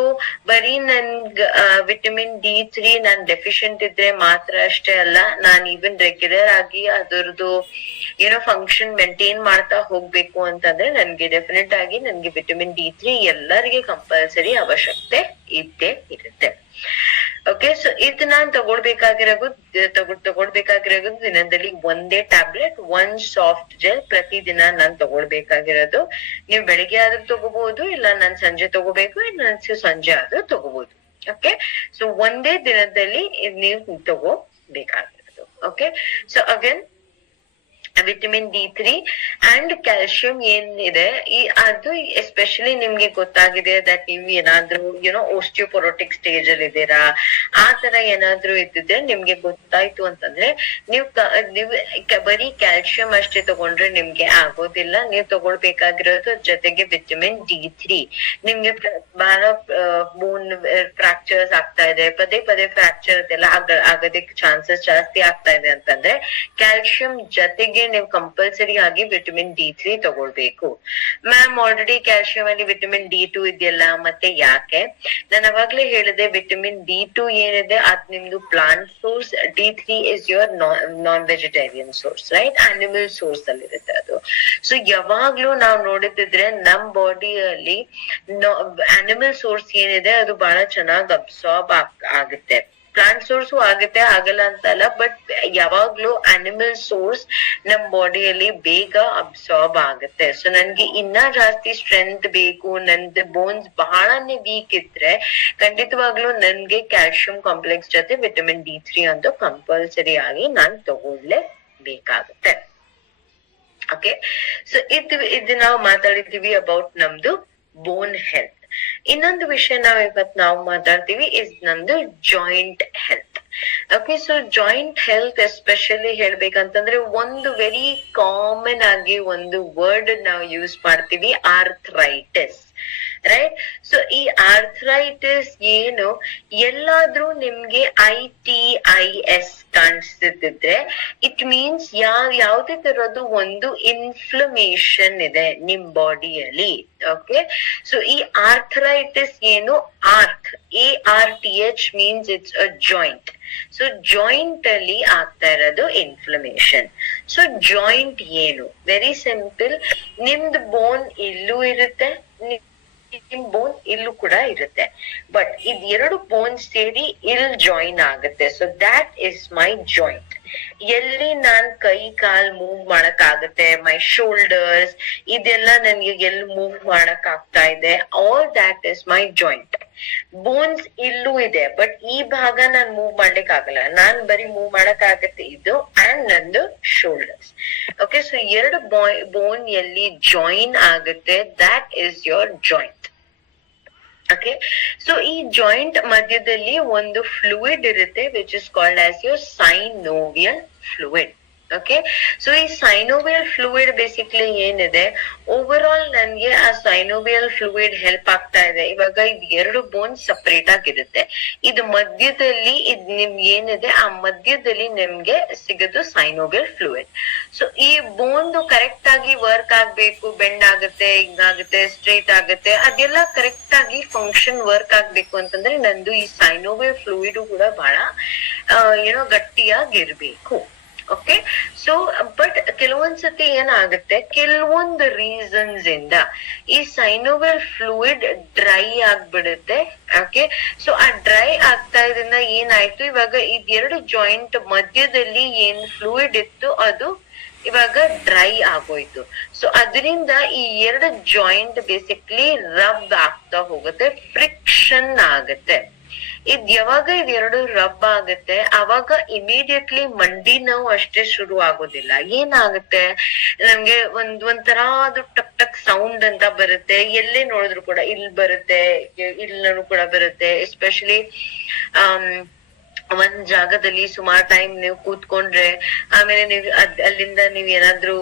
ಬರೀ ನನ್ಗ ವಿಟಮಿನ್ D3 ನಾನ್ ಡೆಫಿಷಿಯಂಟ್ ಇದ್ರೆ ಮಾತ್ರ ಅಷ್ಟೇ ಅಲ್ಲ, ನಾನ್ ಈವನ್ ರೆಗ್ಯುಲರ್ ಆಗಿ ಅದರದ್ದು ಏನೋ ಫಂಕ್ಷನ್ ಮೇಂಟೈನ್ ಮಾಡ್ತಾ ಹೋಗ್ಬೇಕು ಅಂತಂದ್ರೆ ನನ್ಗೆ ಡೆಫಿನೆಟ್ ಆಗಿ ನನ್ಗೆ ವಿಟಮಿನ್ D3 ಎಲ್ಲರಿಗೆ ಕಂಪಲ್ಸರಿ ಅವಶ್ಯಕತೆ ಇದ್ದೇ ಇರುತ್ತೆ. ಓಕೆ, ಸೊ ಇದು ನಾನ್ ತಗೊಳ್ಬೇಕಾಗಿರೋದು ದಿನದಲ್ಲಿ 1 ಟ್ಯಾಬ್ಲೆಟ್, 1 ಸಾಫ್ಟ್ ಜೆಲ್ ಪ್ರತಿದಿನ ನಾನ್ ತಗೊಳ್ಬೇಕಾಗಿರೋದು. ನೀವು ಬೆಳಿಗ್ಗೆ ಆದ್ರೂ ತಗೋಬಹುದು, ಇಲ್ಲ ನಾನ್ ಸಂಜೆ ತಗೋಬೇಕು, ನಾನ್ ಸಂಜೆ ಆದ್ರೂ ತಗೋಬಹುದು. ಓಕೆ, ಸೊ 1 ದಿನದಲ್ಲಿ ನೀವು ತಗೋಬೇಕಾಗಿರೋದು. Okay, so again vitamin D3 and calcium ಏನಿದೆ, ಅದು ಎಸ್ಪೆಷಲಿ ನಿಮ್ಗೆ ಗೊತ್ತಾಗಿದೆ ದಟ್ ನೀವು ಏನಾದ್ರೂ ಓಸ್ಟಿಯೋಪೊರೋಟಿಕ್ ಸ್ಟೇಜ್ ಅಲ್ಲಿ ಇದ್ದೀರಾ, ಆ ತರ ಏನಾದ್ರೂ ಇದ್ದಿದ್ರೆ ನಿಮ್ಗೆ ಗೊತ್ತಾಯ್ತು ಅಂತಂದ್ರೆ ನೀವು ಬರೀ ಕ್ಯಾಲ್ಸಿಯಂ ಅಷ್ಟೇ ತಗೊಂಡ್ರೆ ನಿಮ್ಗೆ ಆಗೋದಿಲ್ಲ. ನೀವು ತಗೊಳ್ಬೇಕಾಗಿರೋದು ಜೊತೆಗೆ ವಿಟಮಿನ್ D3. ನಿಮ್ಗೆ ಬಹಳ ಬೋನ್ ಫ್ರಾಕ್ಚರ್ಸ್ ಆಗ್ತಾ ಇದೆ, ಪದೇ ಫ್ರಾಕ್ಚರ್ ಅದೆಲ್ಲ ಆಗೋದಕ್ಕೆ ಚಾನ್ಸಸ್ ಜಾಸ್ತಿ ಆಗ್ತಾ ಇದೆ ಅಂತಂದ್ರೆ ಕ್ಯಾಲ್ಸಿಯಂ ಜೊತೆಗೆ ನೀವು ಕಂಪಲ್ಸರಿ ಆಗಿ ವಿಟಮಿನ್ D3 ತಗೊಳ್ಬೇಕು. ಮ್ಯಾಮ್ ಆಲ್ರೆಡಿ ಕ್ಯಾಲ್ಸಿಯಂ ಅಲ್ಲಿ ವಿಟಮಿನ್ D2 ಇದೆಯಲ್ಲ, ಮತ್ತೆ ಯಾಕೆ? ನಾನು ಅವಾಗ್ಲೇ ಹೇಳಿದೆ ವಿಟಮಿನ್ D2 ಏನಿದೆ ಅದ್ ನಿಮ್ದು plant source, D3 is your non vegetarian source, right? Animal source ಅಲ್ಲಿ ಇರುತ್ತೆ ಅದು. ಸೊ ಯಾವಾಗ್ಲೂ ನಾವು ನೋಡುತ್ತಿದ್ರೆ ನಮ್ ಬಾಡಿಯಲ್ಲಿ ಅನಿಮಲ್ ಸೋರ್ಸ್ ಏನಿದೆ ಅದು ಬಹಳ ಚೆನ್ನಾಗ್ ಅಬ್ಸಾರ್ಬ್ ಆಗುತ್ತೆ. ಪ್ಲಾಂಟ್ ಸೋರ್ಸು ಆಗುತ್ತೆ, ಆಗಲ್ಲ ಅಂತಲ್ಲ, ಬಟ್ ಯಾವಾಗ್ಲೂ ಅನಿಮಲ್ ಸೋರ್ಸ್ ನಮ್ ಬಾಡಿಯಲ್ಲಿ ಬೇಗ ಅಬ್ಸಾರ್ಬ್ ಆಗುತ್ತೆ. ಸೊ ನನ್ಗೆ ಇನ್ನ ಜಾಸ್ತಿ ಸ್ಟ್ರೆಂತ್ ಬೇಕು, ನಂದು ಬೋನ್ಸ್ ಬಹಳನೇ ವೀಕ್ ಇದ್ರೆ ಖಂಡಿತವಾಗ್ಲೂ ನನ್ಗೆ ಕ್ಯಾಲ್ಸಿಯಂ ಕಾಂಪ್ಲೆಕ್ಸ್ ಜೊತೆ ವಿಟಮಿನ್ D3 ಅಂತೂ ಕಂಪಲ್ಸರಿ ಆಗಿ ನಾನ್ ತಗೊಳ್ಳೇಬೇಕಾಗುತ್ತೆ. ಓಕೆ. ಸೊ ಇದು ನಾವು ಮಾತಾಡಿದೀವಿ ಅಬೌಟ್ ನಮ್ದು ಬೋನ್ ಹೆಲ್ತ್. ಇನ್ನೊಂದು ವಿಷಯ ನಾವು ಮಾತಾಡ್ತೀವಿ ಇಸ್ ನಮ್ದು joint health. Okay, so joint health especially ಹೇಳ್ಬೇಕಂತಂದ್ರೆ ಒಂದು ವೆರಿ ಕಾಮನ್ ಆಗಿ ಒಂದು ವರ್ಡ್ ನಾವು ಯೂಸ್ ಮಾಡ್ತೀವಿ, ಆರ್ಥ್ರೈಟಿಸ್. ರೈಟ್. ಸೊ ಈ ಆರ್ಥ್ರೈಟಿಸ್ ಏನು, ಎಲ್ಲಾದ್ರೂ ನಿಮ್ಗೆ ITIS ಕಾಣಿಸ್ತಿದ್ರೆ ಇಟ್ ಮೀನ್ಸ್ ಯಾವ್ದೇ ತರದ್ದು ಒಂದು ಇನ್ಫ್ಲಮೇಷನ್ ಇದೆ ನಿಮ್ ಬಾಡಿಯಲ್ಲಿ. ಓಕೆ, ಸೊ ಈ ಆರ್ಥರೈಟಿಸ್ ಏನು, ARTH means it's a joint. So joint ಅಲ್ಲಿ ಆಗ್ತಾ ಇರೋದು ಇನ್ಫ್ಲಮೇಷನ್. ಸೊ ಜಾಯಿಂಟ್ ಏನು, ವೆರಿ ಸಿಂಪಲ್, ನಿಮ್ದು ಬೋನ್ ಇಲ್ಲೂ ಇರುತ್ತೆ, ನಿಮ್ ಬೋನ್ ಇಲ್ಲೂ ಕೂಡ ಇರುತ್ತೆ, ಬಟ್ ಇದ್ ಎರಡು ಬೋನ್ ಸೇರಿ ಜಾಯಿನ್ ಆಗುತ್ತೆ. So that is my joint. ಎಲ್ಲಿ ನಾನ್ ಕೈ ಕಾಲ್ ಮೂವ್ ಮಾಡಕ್ ಆಗುತ್ತೆ, ಮೈ ಶೋಲ್ಡರ್ಸ್ ಇದೆಲ್ಲ ನನ್ಗೆ ಎಲ್ಲಿ ಮೂವ್ ಮಾಡಕ್ ಆಗ್ತಾ ಇದೆ, all that is my joint. Bones ಇಲ್ಲೂ ಇದೆ, ಬಟ್ ಈ ಭಾಗ ನಾನ್ ಮೂವ್ ಮಾಡ್ಲಿಕ್ ಆಗಲ್ಲ, ನಾನ್ ಬರೀ ಮೂವ್ ಮಾಡಕ್ ಆಗತ್ತೆ ಇದು ಅಂಡ್ ನಂದು ಶೋಲ್ಡರ್ಸ್. ಓಕೆ, ಸೊ ಎರಡು ಬೋನ್ ಎಲ್ಲಿ ಜಾಯಿನ್ ಆಗುತ್ತೆ, that is your joint. Okay, so ಈ ಜಾಯಿಂಟ್ ಮಧ್ಯದಲ್ಲಿ ಒಂದು ಫ್ಲೂಯಿಡ್ ಇರುತ್ತೆ which is called as your synovial fluid. Okay, so ಈ ಸೈನೋವಿಯಲ್ ಫ್ಲೂಯಿಡ್ ಬೇಸಿಕ್ಲಿ ಏನಿದೆ, ಓವರ್ ಆಲ್ ನನ್ಗೆ ಆ ಸೈನೋವಿಯಲ್ ಫ್ಲೂಯಿಡ್ ಹೆಲ್ಪ್ ಆಗ್ತಾ ಇದೆ. ಇವಾಗ ಇದ್ ಎರಡು ಬೋನ್ ಸಪರೇಟ್ ಆಗಿರುತ್ತೆ, ಇದು ಮಧ್ಯದಲ್ಲಿ ನಿಮ್ಗೆ ಏನಿದೆ ಆ ಮಧ್ಯದಲ್ಲಿ ನಿಮ್ಗೆ ಸಿಗೋದು ಸೈನೋವಿಯಲ್ ಫ್ಲೂಯಿಡ್. ಸೊ ಈ ಬೋನ್ ಕರೆಕ್ಟ್ ಆಗಿ ವರ್ಕ್ ಆಗ್ಬೇಕು, ಬೆಂಡ್ ಆಗುತ್ತೆ, ಹಿಂಗಾಗುತ್ತೆ, ಸ್ಟ್ರೇಟ್ ಆಗುತ್ತೆ, ಅದೆಲ್ಲ ಕರೆಕ್ಟ್ ಆಗಿ ಫಂಕ್ಷನ್ ವರ್ಕ್ ಆಗ್ಬೇಕು ಅಂತಂದ್ರೆ ನಂದು ಈ ಸೈನೋವಿಯಲ್ ಫ್ಲೂಯಿಡ್ ಕೂಡ ಬಹಳ ಗಟ್ಟಿಯಾಗಿರ್ಬೇಕು. ಓಕೆ, ಸೊ ಬಟ್ ಕೆಲವೊಂದ್ಸತಿ ಏನಾಗುತ್ತೆ, ಕೆಲವೊಂದು ರೀಸನ್ಸ್ ಇಂದ ಈ ಸೈನೋವಿಯಲ್ ಫ್ಲೂಯಿಡ್ ಡ್ರೈ ಆಗ್ಬಿಡುತ್ತೆ. ಓಕೆ, ಸೊ ಆ ಡ್ರೈ ಆಗ್ತಾ ಇದನ್ನ ಏನಾಯ್ತು, ಇವಾಗ ಇದೆರಡು ಜಾಯಿಂಟ್ ಮಧ್ಯದಲ್ಲಿ ಏನ್ ಫ್ಲೂಯಿಡ್ ಇತ್ತು ಅದು ಇವಾಗ ಡ್ರೈ ಆಗೋಯ್ತು. ಸೊ ಅದರಿಂದ ಈ ಎರಡು ಜಾಯಿಂಟ್ ಬೇಸಿಕ್ಲಿ ರಬ್ ಆಗ್ತಾ ಹೋಗುತ್ತೆ, ಫ್ರಿಕ್ಷನ್ ಆಗುತ್ತೆ. ಯಾವಾಗ ಇದೆರಡು ರಬ್ ಆಗುತ್ತೆ ಅವಾಗ ಇಮಿಡಿಯೇಟ್ಲಿ ಮಂಡಿ ನೋವು ಅಷ್ಟೇ ಶುರು ಆಗೋದಿಲ್ಲ, ಏನಾಗುತ್ತೆ ನಮ್ಗೆ ಒಂಥರ ಅದು ಟಕ್ ಟಕ್ ಸೌಂಡ್ ಅಂತ ಬರುತ್ತೆ, ಎಲ್ಲೇ ನೋಡಿದ್ರು ಕೂಡ ಇಲ್ಲಿ ಬರುತ್ತೆ, ಇಲ್ಲೂ ಕೂಡ ಬರುತ್ತೆ. ಎಸ್ಪೆಷಲಿ ಒಂದ್ ಜಾಗದಲ್ಲಿ ಸುಮಾರು ಟೈಮ್ ನೀವು ಕೂತ್ಕೊಂಡ್ರೆ ಆಮೇಲೆ ನೀವು ಅಲ್ಲಿಂದ ನೀವ್ ಏನಾದ್ರು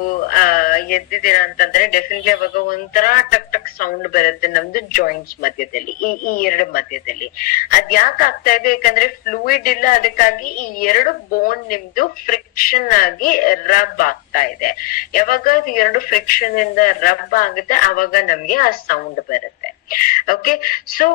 ಎದ್ದಿದ್ದೀರಾ ಅಂತಂದ್ರೆ ಡೆಫಿನೆಟ್ಲಿ ಅವಾಗ ಒಂಥರ ಟಕ್ ಟಕ್ ಸೌಂಡ್ ಬರುತ್ತೆ ನಮ್ದು ಜಾಯಿಂಟ್ಸ್ ಮಧ್ಯದಲ್ಲಿ, ಈ ಎರಡು ಮಧ್ಯದಲ್ಲಿ. ಅದ್ ಯಾಕೆ ಆಗ್ತಾ ಇದೆ, ಯಾಕಂದ್ರೆ ಫ್ಲೂಯಿಡ್ ಇಲ್ಲ, ಅದಕ್ಕಾಗಿ ಈ ಎರಡು ಬೋನ್ ನಿಮ್ದು ಫ್ರಿಕ್ಷನ್ ಆಗಿ ರಬ್ ಆಗ್ತಾ ಇದೆ. ಯಾವಾಗ ಎರಡು ಫ್ರಿಕ್ಷನ್ ಇಂದ ರಬ್ ಆಗುತ್ತೆ ಅವಾಗ ನಮ್ಗೆ ಆ ಸೌಂಡ್ ಬರುತ್ತೆ. ಓಕೆ, ಸೊ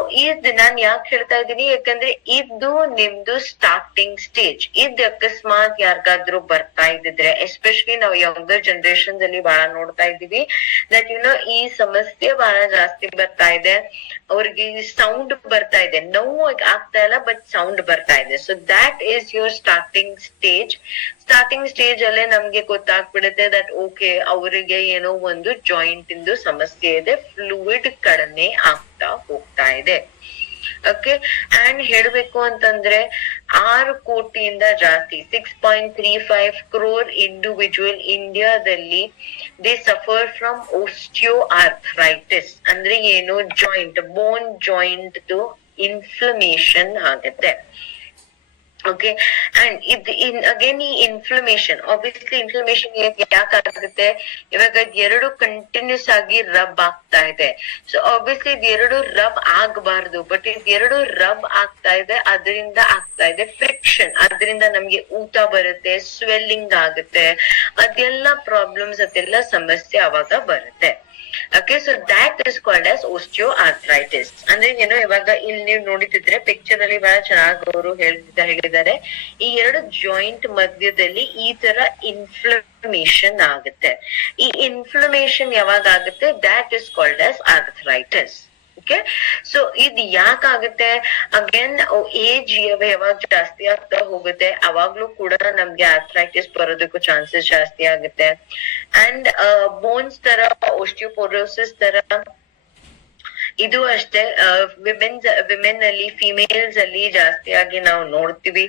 ನಾನ್ ಯಾಕೆ ಹೇಳ್ತಾ ಇದ್ದೀನಿ, ಯಾಕಂದ್ರೆ ಇದು ನಿಮ್ದು ಸ್ಟಾರ್ಟಿಂಗ್ ಸ್ಟೇಜ್. ಅಕಸ್ಮಾತ್ ಯಾರಿಗಾದ್ರೂ ಬರ್ತಾ ಇದ್ದಿದ್ರೆ, ಎಸ್ಪೆಷಲಿ ನಾವು ಯಂಗರ್ ಜನರೇಷನ್ ಅಲ್ಲಿ ಬಹಳ ನೋಡ್ತಾ ಇದೀವಿ ದಟ್ ಈ ಸಮಸ್ಯೆ ಬಹಳ ಜಾಸ್ತಿ ಬರ್ತಾ ಇದೆ. ಅವ್ರಿಗೆ ಸೌಂಡ್ ಬರ್ತಾ ಇದೆ, ನೋವು ಆಗ್ತಾ ಇಲ್ಲ ಬಟ್ ಸೌಂಡ್ ಬರ್ತಾ ಇದೆ. So that is your starting stage. Starting stage ಅಲ್ಲೇ ನಮ್ಗೆ ಗೊತ್ತಾಗ್ಬಿಡುತ್ತೆ ದಟ್ ಓಕೆ ಅವರಿಗೆ ಏನೋ ಒಂದು ಜಾಯಿಂಟ್ ಇಂದು ಸಮಸ್ಯೆ ಇದೆ, ಫ್ಲೂಯಿಡ್ ಕಡಿಮೆ ಆಗ್ತಾ ಹೋಗ್ತಾ ಇದೆ. ಓಕೆ, ಅಂಡ್ ಹೇಳ್ಬೇಕು ಅಂತಂದ್ರೆ 6 ಕೋಟಿಯಿಂದ ಜಾಸ್ತಿ 6.35 crore ಇಂಡಿವಿಜುವಲ್ ಇಂಡಿಯಾದಲ್ಲಿ ದೇ ಸಫರ್ ಫ್ರಮ್ ಓಸ್ಟಿಯೋ ಆರ್ಥ್ರೈಟಿಸ್. ಅಂದ್ರೆ ಏನು, ಜಾಯಿಂಟ್ ಬೋನ್ ಜಾಯಿಂಟ್ ಇನ್ಫ್ಲಮೇಷನ್ ಆಗುತ್ತೆ. ಓಕೆ, ಅಂಡ್ ಅಗೇನ್ ಈ ಇನ್ಫ್ಲಮೇಷನ್, ಆಬ್ವಿಯಸ್ಲಿ ಇನ್ಫ್ಲಮೇಷನ್ ಯಾಕೆ ಆಗುತ್ತೆ, ಇವಾಗ ಎರಡು ಕಂಟಿನ್ಯೂಸ್ ಆಗಿ ರಬ್ ಆಗ್ತಾ ಇದೆ. ಸೊ ಆಬ್ವಿಯಸ್ಲಿ ಇದೆರಡು ರಬ್ ಆಗಬಾರ್ದು, ಬಟ್ ಇದೆರಡು ರಬ್ ಆಗ್ತಾ ಇದೆ, ಅದರಿಂದ ಆಗ್ತಾ ಇದೆ ಫ್ರಿಕ್ಷನ್, ಅದರಿಂದ ನಮ್ಗೆ ಊತ ಬರುತ್ತೆ, ಸ್ವೆಲ್ಲಿಂಗ್ ಆಗುತ್ತೆ, ಅದೆಲ್ಲ ಪ್ರಾಬ್ಲಮ್ಸ್, ಅದೆಲ್ಲ ಸಮಸ್ಯೆ ಅವಾಗ ಬರುತ್ತೆ. Okay, so that is called as osteoarthritis. ಅಂದ್ರೆ ಇವಾಗ ಇಲ್ಲಿ ನೀವು ನೋಡಿದ್ರೆ ಪಿಕ್ಚರ್ ಅಲ್ಲಿ ಬಹಳ ಚೆನ್ನಾಗಿ ಅವರು ಹೇಳಿದ್ದಾರೆ, ಈ ಎರಡು ಜಾಯಿಂಟ್ ಮಧ್ಯದಲ್ಲಿ ಈ ತರ ಇನ್ಫ್ಲಮೇಷನ್ ಆಗುತ್ತೆ. ಈ ಇನ್ಫ್ಲಮೇಷನ್ ಯಾವಾಗ ಆಗುತ್ತೆ, that is called as arthritis. Okay, so ಇದು ಯಾಕಾಗುತ್ತೆ, ಅಗೇನ್ ಏಜ್ ಯಾವಾಗ ಜಾಸ್ತಿ ಆಗ್ತಾ ಹೋಗುತ್ತೆ ಅವಾಗ್ಲೂ ಕೂಡ ನಮ್ಗೆ ಆರ್ಥ್ರೈಟಿಸ್ ಬರೋದಕ್ಕೂ ಚಾನ್ಸಸ್ ಜಾಸ್ತಿ ಆಗುತ್ತೆ. ಅಂಡ್ ಬೋನ್ಸ್ ತರ ಓಸ್ಟಿಯೋಪೊರೋಸಿಸ್ ತರ ಇದು ಅಷ್ಟೇ ವಿಮೆನ್ ಅಲ್ಲಿ ಫಿಮೇಲ್ಸ್ ಅಲ್ಲಿ ಜಾಸ್ತಿ ಆಗಿ ನಾವು ನೋಡ್ತೀವಿ.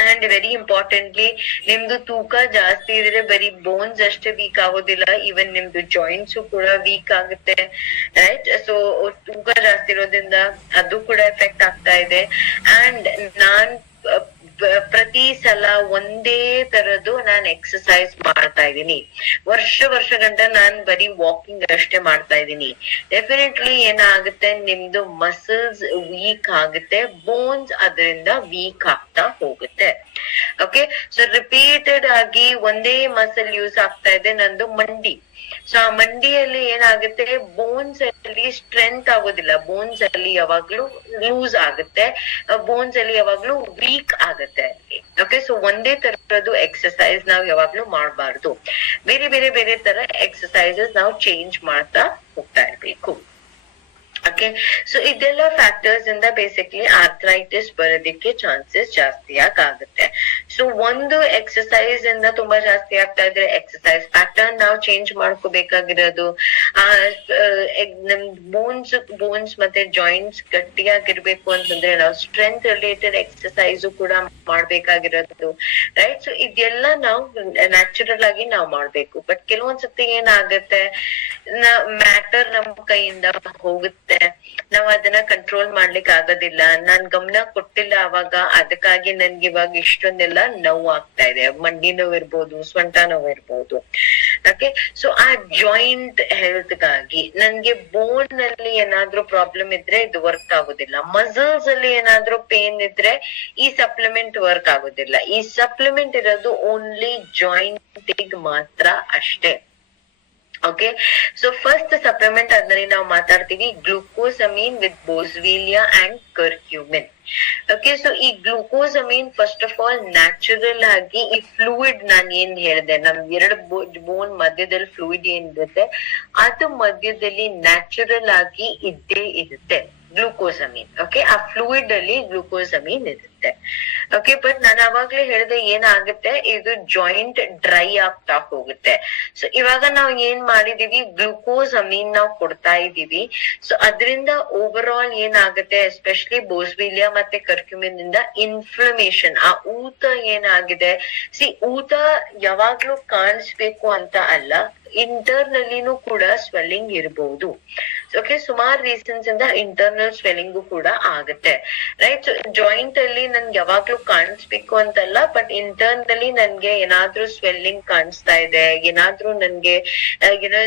ಅಂಡ್ ವೆರಿ ಇಂಪಾರ್ಟೆಂಟ್ಲಿ ನಿಮ್ದು ತೂಕ ಜಾಸ್ತಿ ಇದ್ರೆ ಬರೀ ಬೋನ್ಸ್ ಅಷ್ಟೇ ವೀಕ್ ಆಗೋದಿಲ್ಲ, ಈವನ್ ನಿಮ್ದು ಜಾಯಿಂಟ್ಸ್ ಕೂಡ ವೀಕ್ ಆಗುತ್ತೆ, ರೈಟ್? ಸೊ ತೂಕ ಜಾಸ್ತಿ ಇರೋದ್ರಿಂದ ಅದು ಕೂಡ ಎಫೆಕ್ಟ್ ಆಗ್ತಾ ಇದೆ. ಅಂಡ್ ನಾನ್ ಪ್ರತಿ ಸಲ ಒಂದೇ ತರದ್ದು ನಾನ್ ಎಕ್ಸಸೈಸ್ ಮಾಡ್ತಾ ಇದ್ದೀನಿ, ವರ್ಷ ಗಂಟ ನಾನ್ ಬರೀ ವಾಕಿಂಗ್ ಅಷ್ಟೇ ಮಾಡ್ತಾ ಇದ್ದೀನಿ. ಡೆಫಿನೆಟ್ಲಿ ಏನಾಗುತ್ತೆ, ನಿಮ್ದು ಮಸಲ್ಸ್ ವೀಕ್ ಆಗುತ್ತೆ, ಬೋನ್ಸ್ ಅದರಿಂದ ವೀಕ್ ಆಗ್ತಾ ಹೋಗುತ್ತೆ. ಓಕೆ, ಸೊ ರಿಪೀಟೆಡ್ ಆಗಿ ಒಂದೇ ಮಸಲ್ ಯೂಸ್ ಆಗ್ತಾ ಇದೆ, ನಂದು ಮಂಡಿ. ಸೊ ಆ ಮಂಡಿಯಲ್ಲಿ ಏನಾಗುತ್ತೆ, ಬೋನ್ಸ್ ಅಲ್ಲಿ ಸ್ಟ್ರೆಂತ್ ಆಗೋದಿಲ್ಲ, ಬೋನ್ಸ್ ಅಲ್ಲಿ ಯಾವಾಗ್ಲೂ ಲೂಸ್ ಆಗುತ್ತೆ, ಬೋನ್ಸ್ ಅಲ್ಲಿ ಯಾವಾಗ್ಲೂ ವೀಕ್ ಆಗುತ್ತೆ. ಓಕೆ, ಸೊ ಒಂದೇ ತರದ್ದು ಎಕ್ಸಸೈಸ್ ನಾವು ಯಾವಾಗ್ಲೂ ಮಾಡಬಾರ್ದು, ಬೇರೆ ತರ ಎಕ್ಸಸೈಸಸ್ ನಾವು ಚೇಂಜ್ ಮಾಡ್ತಾ ಹೋಗ್ತಾ ಇರ್ಬೇಕು. ಓಕೆ, ಸೊ ಇದೆಲ್ಲ ಫ್ಯಾಕ್ಟರ್ಸ್ ಇಂದ ಬೇಸಿಕ್ಲಿ ಆರ್ಥ್ರೈಟಿಸ್ ಬರೋದಕ್ಕೆ ಚಾನ್ಸಸ್ ಜಾಸ್ತಿ ಆಗುತ್ತೆ. ಸೊ ಒಂದು ಎಕ್ಸಸೈಸ್ ಇಂದ ತುಂಬಾ ಜಾಸ್ತಿ ಆಗ್ತಾ ಇದ್ರೆ ಎಕ್ಸಸೈಸ್ ಪ್ಯಾಟರ್ನ್ ನಾವು ಚೇಂಜ್ ಮಾಡ್ಕೋಬೇಕಾಗಿರೋದು. ನಮ್ ಬೋನ್ಸ್ ಮತ್ತೆ ಜಾಯಿಂಟ್ಸ್ ಗಟ್ಟಿಯಾಗಿರ್ಬೇಕು ಅಂತಂದ್ರೆ ನಾವು ಸ್ಟ್ರೆಂತ್ ರಿಲೇಟೆಡ್ ಎಕ್ಸಸೈಸ್ ಕೂಡ ಮಾಡ್ಬೇಕಾಗಿರೋದು, ರೈಟ್? ಸೊ ಇದೆಲ್ಲ ನಾವು ನ್ಯಾಚುರಲ್ ಆಗಿ ನಾವು ಮಾಡ್ಬೇಕು. ಬಟ್ ಕೆಲವೊಂದ್ಸತಿ ಏನಾಗುತ್ತೆ, ಮ್ಯಾಟರ್ ನಮ್ ಕೈಯಿಂದ ಹೋಗುತ್ತೆ, ನಾವ್ ಅದನ್ನ ಕಂಟ್ರೋಲ್ ಮಾಡ್ಲಿಕ್ಕೆ ಆಗೋದಿಲ್ಲ, ನಾನ್ ಗಮನ ಕೊಟ್ಟಿಲ್ಲ ಅವಾಗ, ಅದಕ್ಕಾಗಿ ನನ್ಗೆ ಇವಾಗ ಇಷ್ಟೊಂದೆಲ್ಲ ನೋವು ಆಗ್ತಾ ಇದೆ, ಮಂಡಿ ನೋವು ಇರ್ಬೋದು, ಸೊಂಟ ನೋವು ಇರ್ಬೋದು. ಓಕೆ, ಸೊ ಆ ಜಾಯಿಂಟ್ ಹೆಲ್ತ್ ಗಾಗಿ ನನ್ಗೆ ಬೋನ್ ನಲ್ಲಿ ಏನಾದ್ರೂ ಪ್ರಾಬ್ಲಮ್ ಇದ್ರೆ ಇದು ವರ್ಕ್ ಆಗೋದಿಲ್ಲ, ಮಸಲ್ಸ್ ಅಲ್ಲಿ ಏನಾದ್ರೂ ಪೇನ್ ಇದ್ರೆ ಈ ಸಪ್ಲಿಮೆಂಟ್ ವರ್ಕ್ ಆಗೋದಿಲ್ಲ. ಈ ಸಪ್ಲಿಮೆಂಟ್ ಇರೋದು ಓನ್ಲಿ ಜಾಯಿಂಟ್ ಮಾತ್ರ ಅಷ್ಟೇ. ಓಕೆ, ಸೊ ಫಸ್ಟ್ ಸಪ್ಲಿಮೆಂಟ್ ಆದ್ಮೇಲೆ ನಾವು ಮಾತಾಡ್ತೀವಿ glucosamine with boswellia and curcumin. Okay, so ಈ glucosamine first of all natural ಆಗಿ ಈ ಫ್ಲೂಯಿಡ್ ನಾನ್ ಏನ್ ಹೇಳಿದೆ, ನಮ್ ಎರಡು ಬೋನ್ ಮಧ್ಯದಲ್ಲಿ ಫ್ಲೂಯಿಡ್ ಏನಿರುತ್ತೆ ಅದು ಮಧ್ಯದಲ್ಲಿ ನ್ಯಾಚುರಲ್ ಆಗಿ ಇದ್ದೇ ಇರುತ್ತೆ ಗ್ಲೂಕೋಸಮೀನ್. ಓಕೆ, ಆ ಫ್ಲೂಯಿಡ್ ಅಲ್ಲಿ ಗ್ಲೂಕೋಸಮೀನ್ ಇರುತ್ತೆ. ಓಕೆ, ಬಟ್ ನಾನು ಅವಾಗ್ಲೇ ಹೇಳಿದೆ ಏನಾಗುತ್ತೆ, ಇದು ಜಾಯಿಂಟ್ ಡ್ರೈ ಆಗ್ತಾ ಹೋಗುತ್ತೆ. ಸೊ ಇವಾಗ ನಾವು ಏನ್ ಮಾಡಿದೀವಿ, ಗ್ಲೂಕೋಸಮೀನ್ ನಾವು ಕೊಡ್ತಾ ಇದೀವಿ. ಸೊ ಅದರಿಂದ ಓವರ್ ಆಲ್ ಏನಾಗುತ್ತೆ, ಎಸ್ಪೆಷಲಿ ಬೋಸ್ವಿಲಿಯಾ ಮತ್ತೆ ಕರ್ಕ್ಯೂಮಿನ್ ಇಂದ ಇನ್ಫ್ಲಮೇಷನ್, ಆ ಊತ ಏನಾಗಿದೆ, ಊತ ಯಾವಾಗ್ಲೂ ಕಾಣಿಸ್ಬೇಕು ಅಂತ ಅಲ್ಲ, ಇಂಟರ್ನಲ್ಲಿನೂ ಕೂಡ ಸ್ವೆಲ್ಲಿಂಗ್ ಇರಬಹುದು. ಓಕೆ, ಸುಮಾರು ರೀಸನ್ಸ್ ಇಂದ ಇಂಟರ್ನಲ್ ಸ್ವೆಲ್ಲಿಂಗು ಕೂಡ ಆಗುತ್ತೆ, ರೈಟ್? ಜಾಯಿಂಟ್ ಅಲ್ಲಿ ನನ್ಗೆ ಯಾವಾಗ್ಲೂ ಕಾಣಿಸ್ಬೇಕು ಅಂತಲ್ಲ, ಬಟ್ ಇಂಟರ್ನಲಿ ನನ್ಗೆ ಏನಾದ್ರೂ ಸ್ವೆಲ್ಲಿಂಗ್ ಕಾಣಿಸ್ತಾ ಇದೆ, ಏನಾದ್ರೂ ನನ್ಗೆ ಏನೋ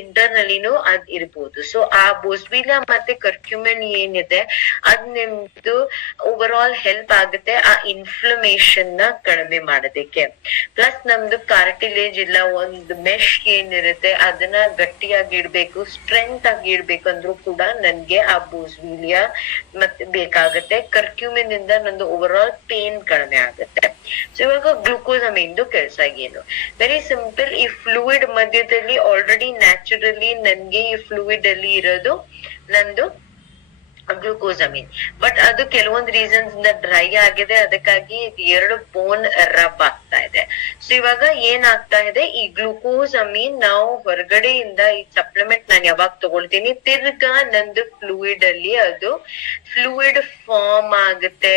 ಇಂಟರ್ನಲಿನೂ ಅದ್ ಇರ್ಬೋದು. ಸೊ ಆ ಬೋಸ್ವಿಲಿಯಾ ಮತ್ತೆ ಕರ್ಕ್ಯೂಮಿನ್ ಏನಿದೆ ಅದ್ ನಿಮ್ದು ಓವರ್ ಆಲ್ ಹೆಲ್ಪ್ ಆಗುತ್ತೆ ಆ ಇನ್ಫ್ಲಮೇಷನ್ ನ ಕಡಿಮೆ ಮಾಡೋದಕ್ಕೆ. ಪ್ಲಸ್ ನಮ್ದು ಕಾರ್ಟಿಲೇಜ್ ಇಲ್ಲ, ಒಂದು ಮೆಶ್ ಏನಿರುತ್ತೆ ಅದನ್ನ ಗಟ್ಟಿಯಾಗಿ ಇಡ್ಬೇಕು, ಸ್ಟ್ರೆಂತ್ ಆಗಿ ಇಡ್ಬೇಕಂದ್ರೂ ಕೂಡ ನನ್ಗೆ ಆ ಬೋಸ್ವಿಲಿಯಾ ಮತ್ತೆ ಬೇಕಾಗುತ್ತೆ. ಕರ್ಕ್ಯೂಮಿನ್ ಇಂದ ನಂದು ಓವರ್ ಆಲ್ ಪೇನ್ ಕಡಿಮೆ ಆಗುತ್ತೆ. ಸೊ ಇವಾಗ ಗ್ಲೂಕೋಸಮೀನ್ದು ಕೆಲಸ ಏನು, ವೆರಿ ಸಿಂಪಲ್. ಈ ಫ್ಲೂಯಿಡ್ ಮಧ್ಯದಲ್ಲಿ ಆಲ್ರೆಡಿ ನ್ಯಾಚುರಲಿ ನನ್ಗೆ ಈ ಫ್ಲೂಯಿಡ್ ಅಲ್ಲಿ ಇರೋದು ನಂದು ಗ್ಲೂಕೋಸಮೀನ್, ಬಟ್ ಅದು ಕೆಲವೊಂದು ರೀಸನ್ಸ್ ಇಂದ ಡ್ರೈ ಆಗಿದೆ, ಅದಕ್ಕಾಗಿ ಎರಡು ಬೋನ್ ರಬ್ ಆಗ್ತಾ ಇದೆ. ಸೊ ಇವಾಗ ಏನಾಗ್ತಾ ಇದೆ, ಈ ಗ್ಲೂಕೋಸಮೀನ್ ನಾವು ಹೊರಗಡೆಯಿಂದ ಈ ಸಪ್ಲಿಮೆಂಟ್ ನಾನು ಯಾವಾಗ ತಗೊಳ್ತೀನಿ, ತಿರ್ಗಾ ನಂದು ಫ್ಲೂಯಿಡ್ ಅಲ್ಲಿ ಅದು ಫ್ಲೂಯಿಡ್ ಫಾರ್ಮ್ ಆಗುತ್ತೆ,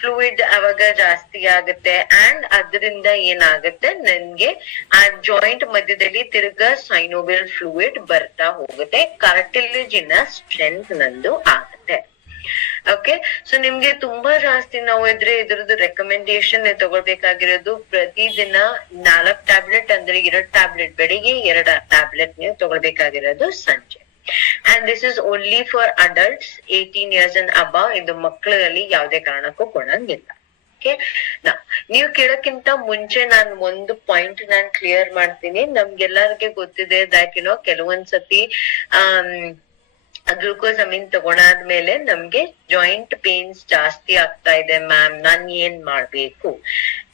ಫ್ಲೂಯಿಡ್ ಅವಾಗ ಜಾಸ್ತಿ ಆಗುತ್ತೆ. ಅಂಡ್ ಅದರಿಂದ ಏನಾಗುತ್ತೆ, ನನ್ಗೆ ಆ ಜಾಯಿಂಟ್ ಮಧ್ಯದಲ್ಲಿ ತಿರ್ಗಾ ಸೈನೋವಿಯಲ್ ಫ್ಲೂಯಿಡ್ ಬರ್ತಾ ಹೋಗುತ್ತೆ, ಕಾರ್ಟಿಲೇಜಿನ ಸ್ಟ್ರೆಂತ್ ನಂದು ಆಗುತ್ತೆ. ಓಕೆ, ಸೊ ನಿಮ್ಗೆ ತುಂಬಾ ಜಾಸ್ತಿ ನೋವು ಇದ್ರೆ ಇದ್ರದ್ದು ರೆಕಮೆಂಡೇಶನ್ ತಗೊಳ್ಬೇಕಾಗಿರೋದು ಪ್ರತಿದಿನ 4 ಟ್ಯಾಬ್ಲೆಟ್, ಅಂದ್ರೆ 2 ಟ್ಯಾಬ್ಲೆಟ್ ಬೆಳಿಗ್ಗೆ, 2 ಟ್ಯಾಬ್ಲೆಟ್ ನೀವು ತಗೊಳ್ಬೇಕಾಗಿರೋದು ಸಂಜೆ. And this is only for adults 18 years and above. ಇದು ಮಕ್ಕಳಲ್ಲಿ ಯಾವುದೇ ಕಾರಣಕ್ಕೂ ಕೊಡಂಗಿಲ್ಲ. ಓಕೆ, ನೀವು ಕೇಳಕ್ಕಿಂತ ಮುಂಚೆ ನಾನು ಒಂದು ಪಾಯಿಂಟ್ ನಾನ್ ಕ್ಲಿಯರ್ ಮಾಡ್ತೀನಿ. ನಮ್ಗೆಲ್ಲರಿಗೆ ಗೊತ್ತಿದೆ ದಟ್ ಕೆಲವೊಂದ್ಸತಿ ಗ್ಲೂಕೋಸಮೀನ್ ತಗೊಂಡಾದ್ಮೇಲೆ ನಮ್ಗೆ ಜಾಯಿಂಟ್ ಪೇನ್ಸ್ ಜಾಸ್ತಿ ಆಗ್ತಾ ಇದೆ ಮ್ಯಾಮ್, ನಾನ್ ಏನ್ ಮಾಡ್ಬೇಕು?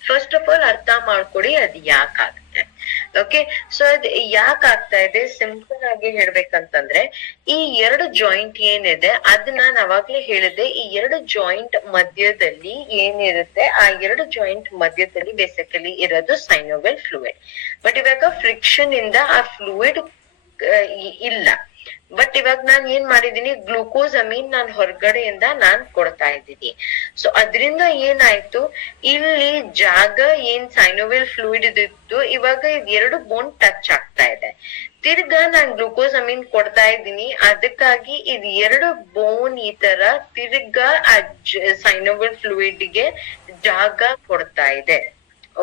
ಫಸ್ಟ್ ಆಫ್ ಆಲ್ ಅರ್ಥ ಮಾಡ್ಕೊಡಿ ಅದ್ ಯಾಕಾಗುತ್ತೆ. ಓಕೆ, ಸೊ ಅದ್ ಯಾಕೆ ಆಗ್ತಾ ಇದೆ, ಸಿಂಪಲ್ ಆಗಿ ಹೇಳ್ಬೇಕಂತಂದ್ರೆ ಈ 2 ಜಾಯಿಂಟ್ ಏನಿದೆ ಅದನ್ನ ನಾನು ಅವಾಗ್ಲೇ ಹೇಳಿದೆ, ಈ 2 ಜಾಯಿಂಟ್ ಮಧ್ಯದಲ್ಲಿ ಏನಿರುತ್ತೆ, ಆ 2 ಜಾಯಿಂಟ್ ಮಧ್ಯದಲ್ಲಿ ಬೇಸಿಕಲಿ ಇರೋದು ಸೈನೋವಿಯಲ್ ಫ್ಲೂಯಿಡ್. ಬಟ್ ಇವಾಗ ಫ್ರಿಕ್ಷನ್ ಇಂದ ಆ ಫ್ಲೂಯಿಡ್ ಇಲ್ಲ. ಬಟ್ ಇವಾಗ ನಾನ್ ಏನ್ ಮಾಡಿದೀನಿ, ಗ್ಲೂಕೋಸಮೀನ್ ನಾನ್ ಹೊರಗಡೆಯಿಂದ ನಾನ್ ಕೊಡ್ತಾ ಇದ್ದೀನಿ. ಸೊ ಅದ್ರಿಂದ ಏನಾಯ್ತು, ಇಲ್ಲಿ ಜಾಗ ಏನ್ ಸೈನೋವಿಯಲ್ ಫ್ಲೂಯಿಡ್ ಇತ್ತು, ಇವಾಗ ಇದ್ ಎರಡು ಬೋನ್ ಟಚ್ ಆಗ್ತಾ ಇದೆ. ತಿರ್ಗಾ ನಾನ್ ಗ್ಲೂಕೋಸಮೀನ್ ಕೊಡ್ತಾ ಇದ್ದೀನಿ, ಅದಕ್ಕಾಗಿ ಇದ್ ಎರಡು ಬೋನ್ ಈ ತರ ತಿರ್ಗಾ ಆ ಸೈನೋವಿಯಲ್ ಫ್ಲೂಯಿಡ್ ಗೆ ಜಾಗ ಕೊಡ್ತಾ ಇದೆ.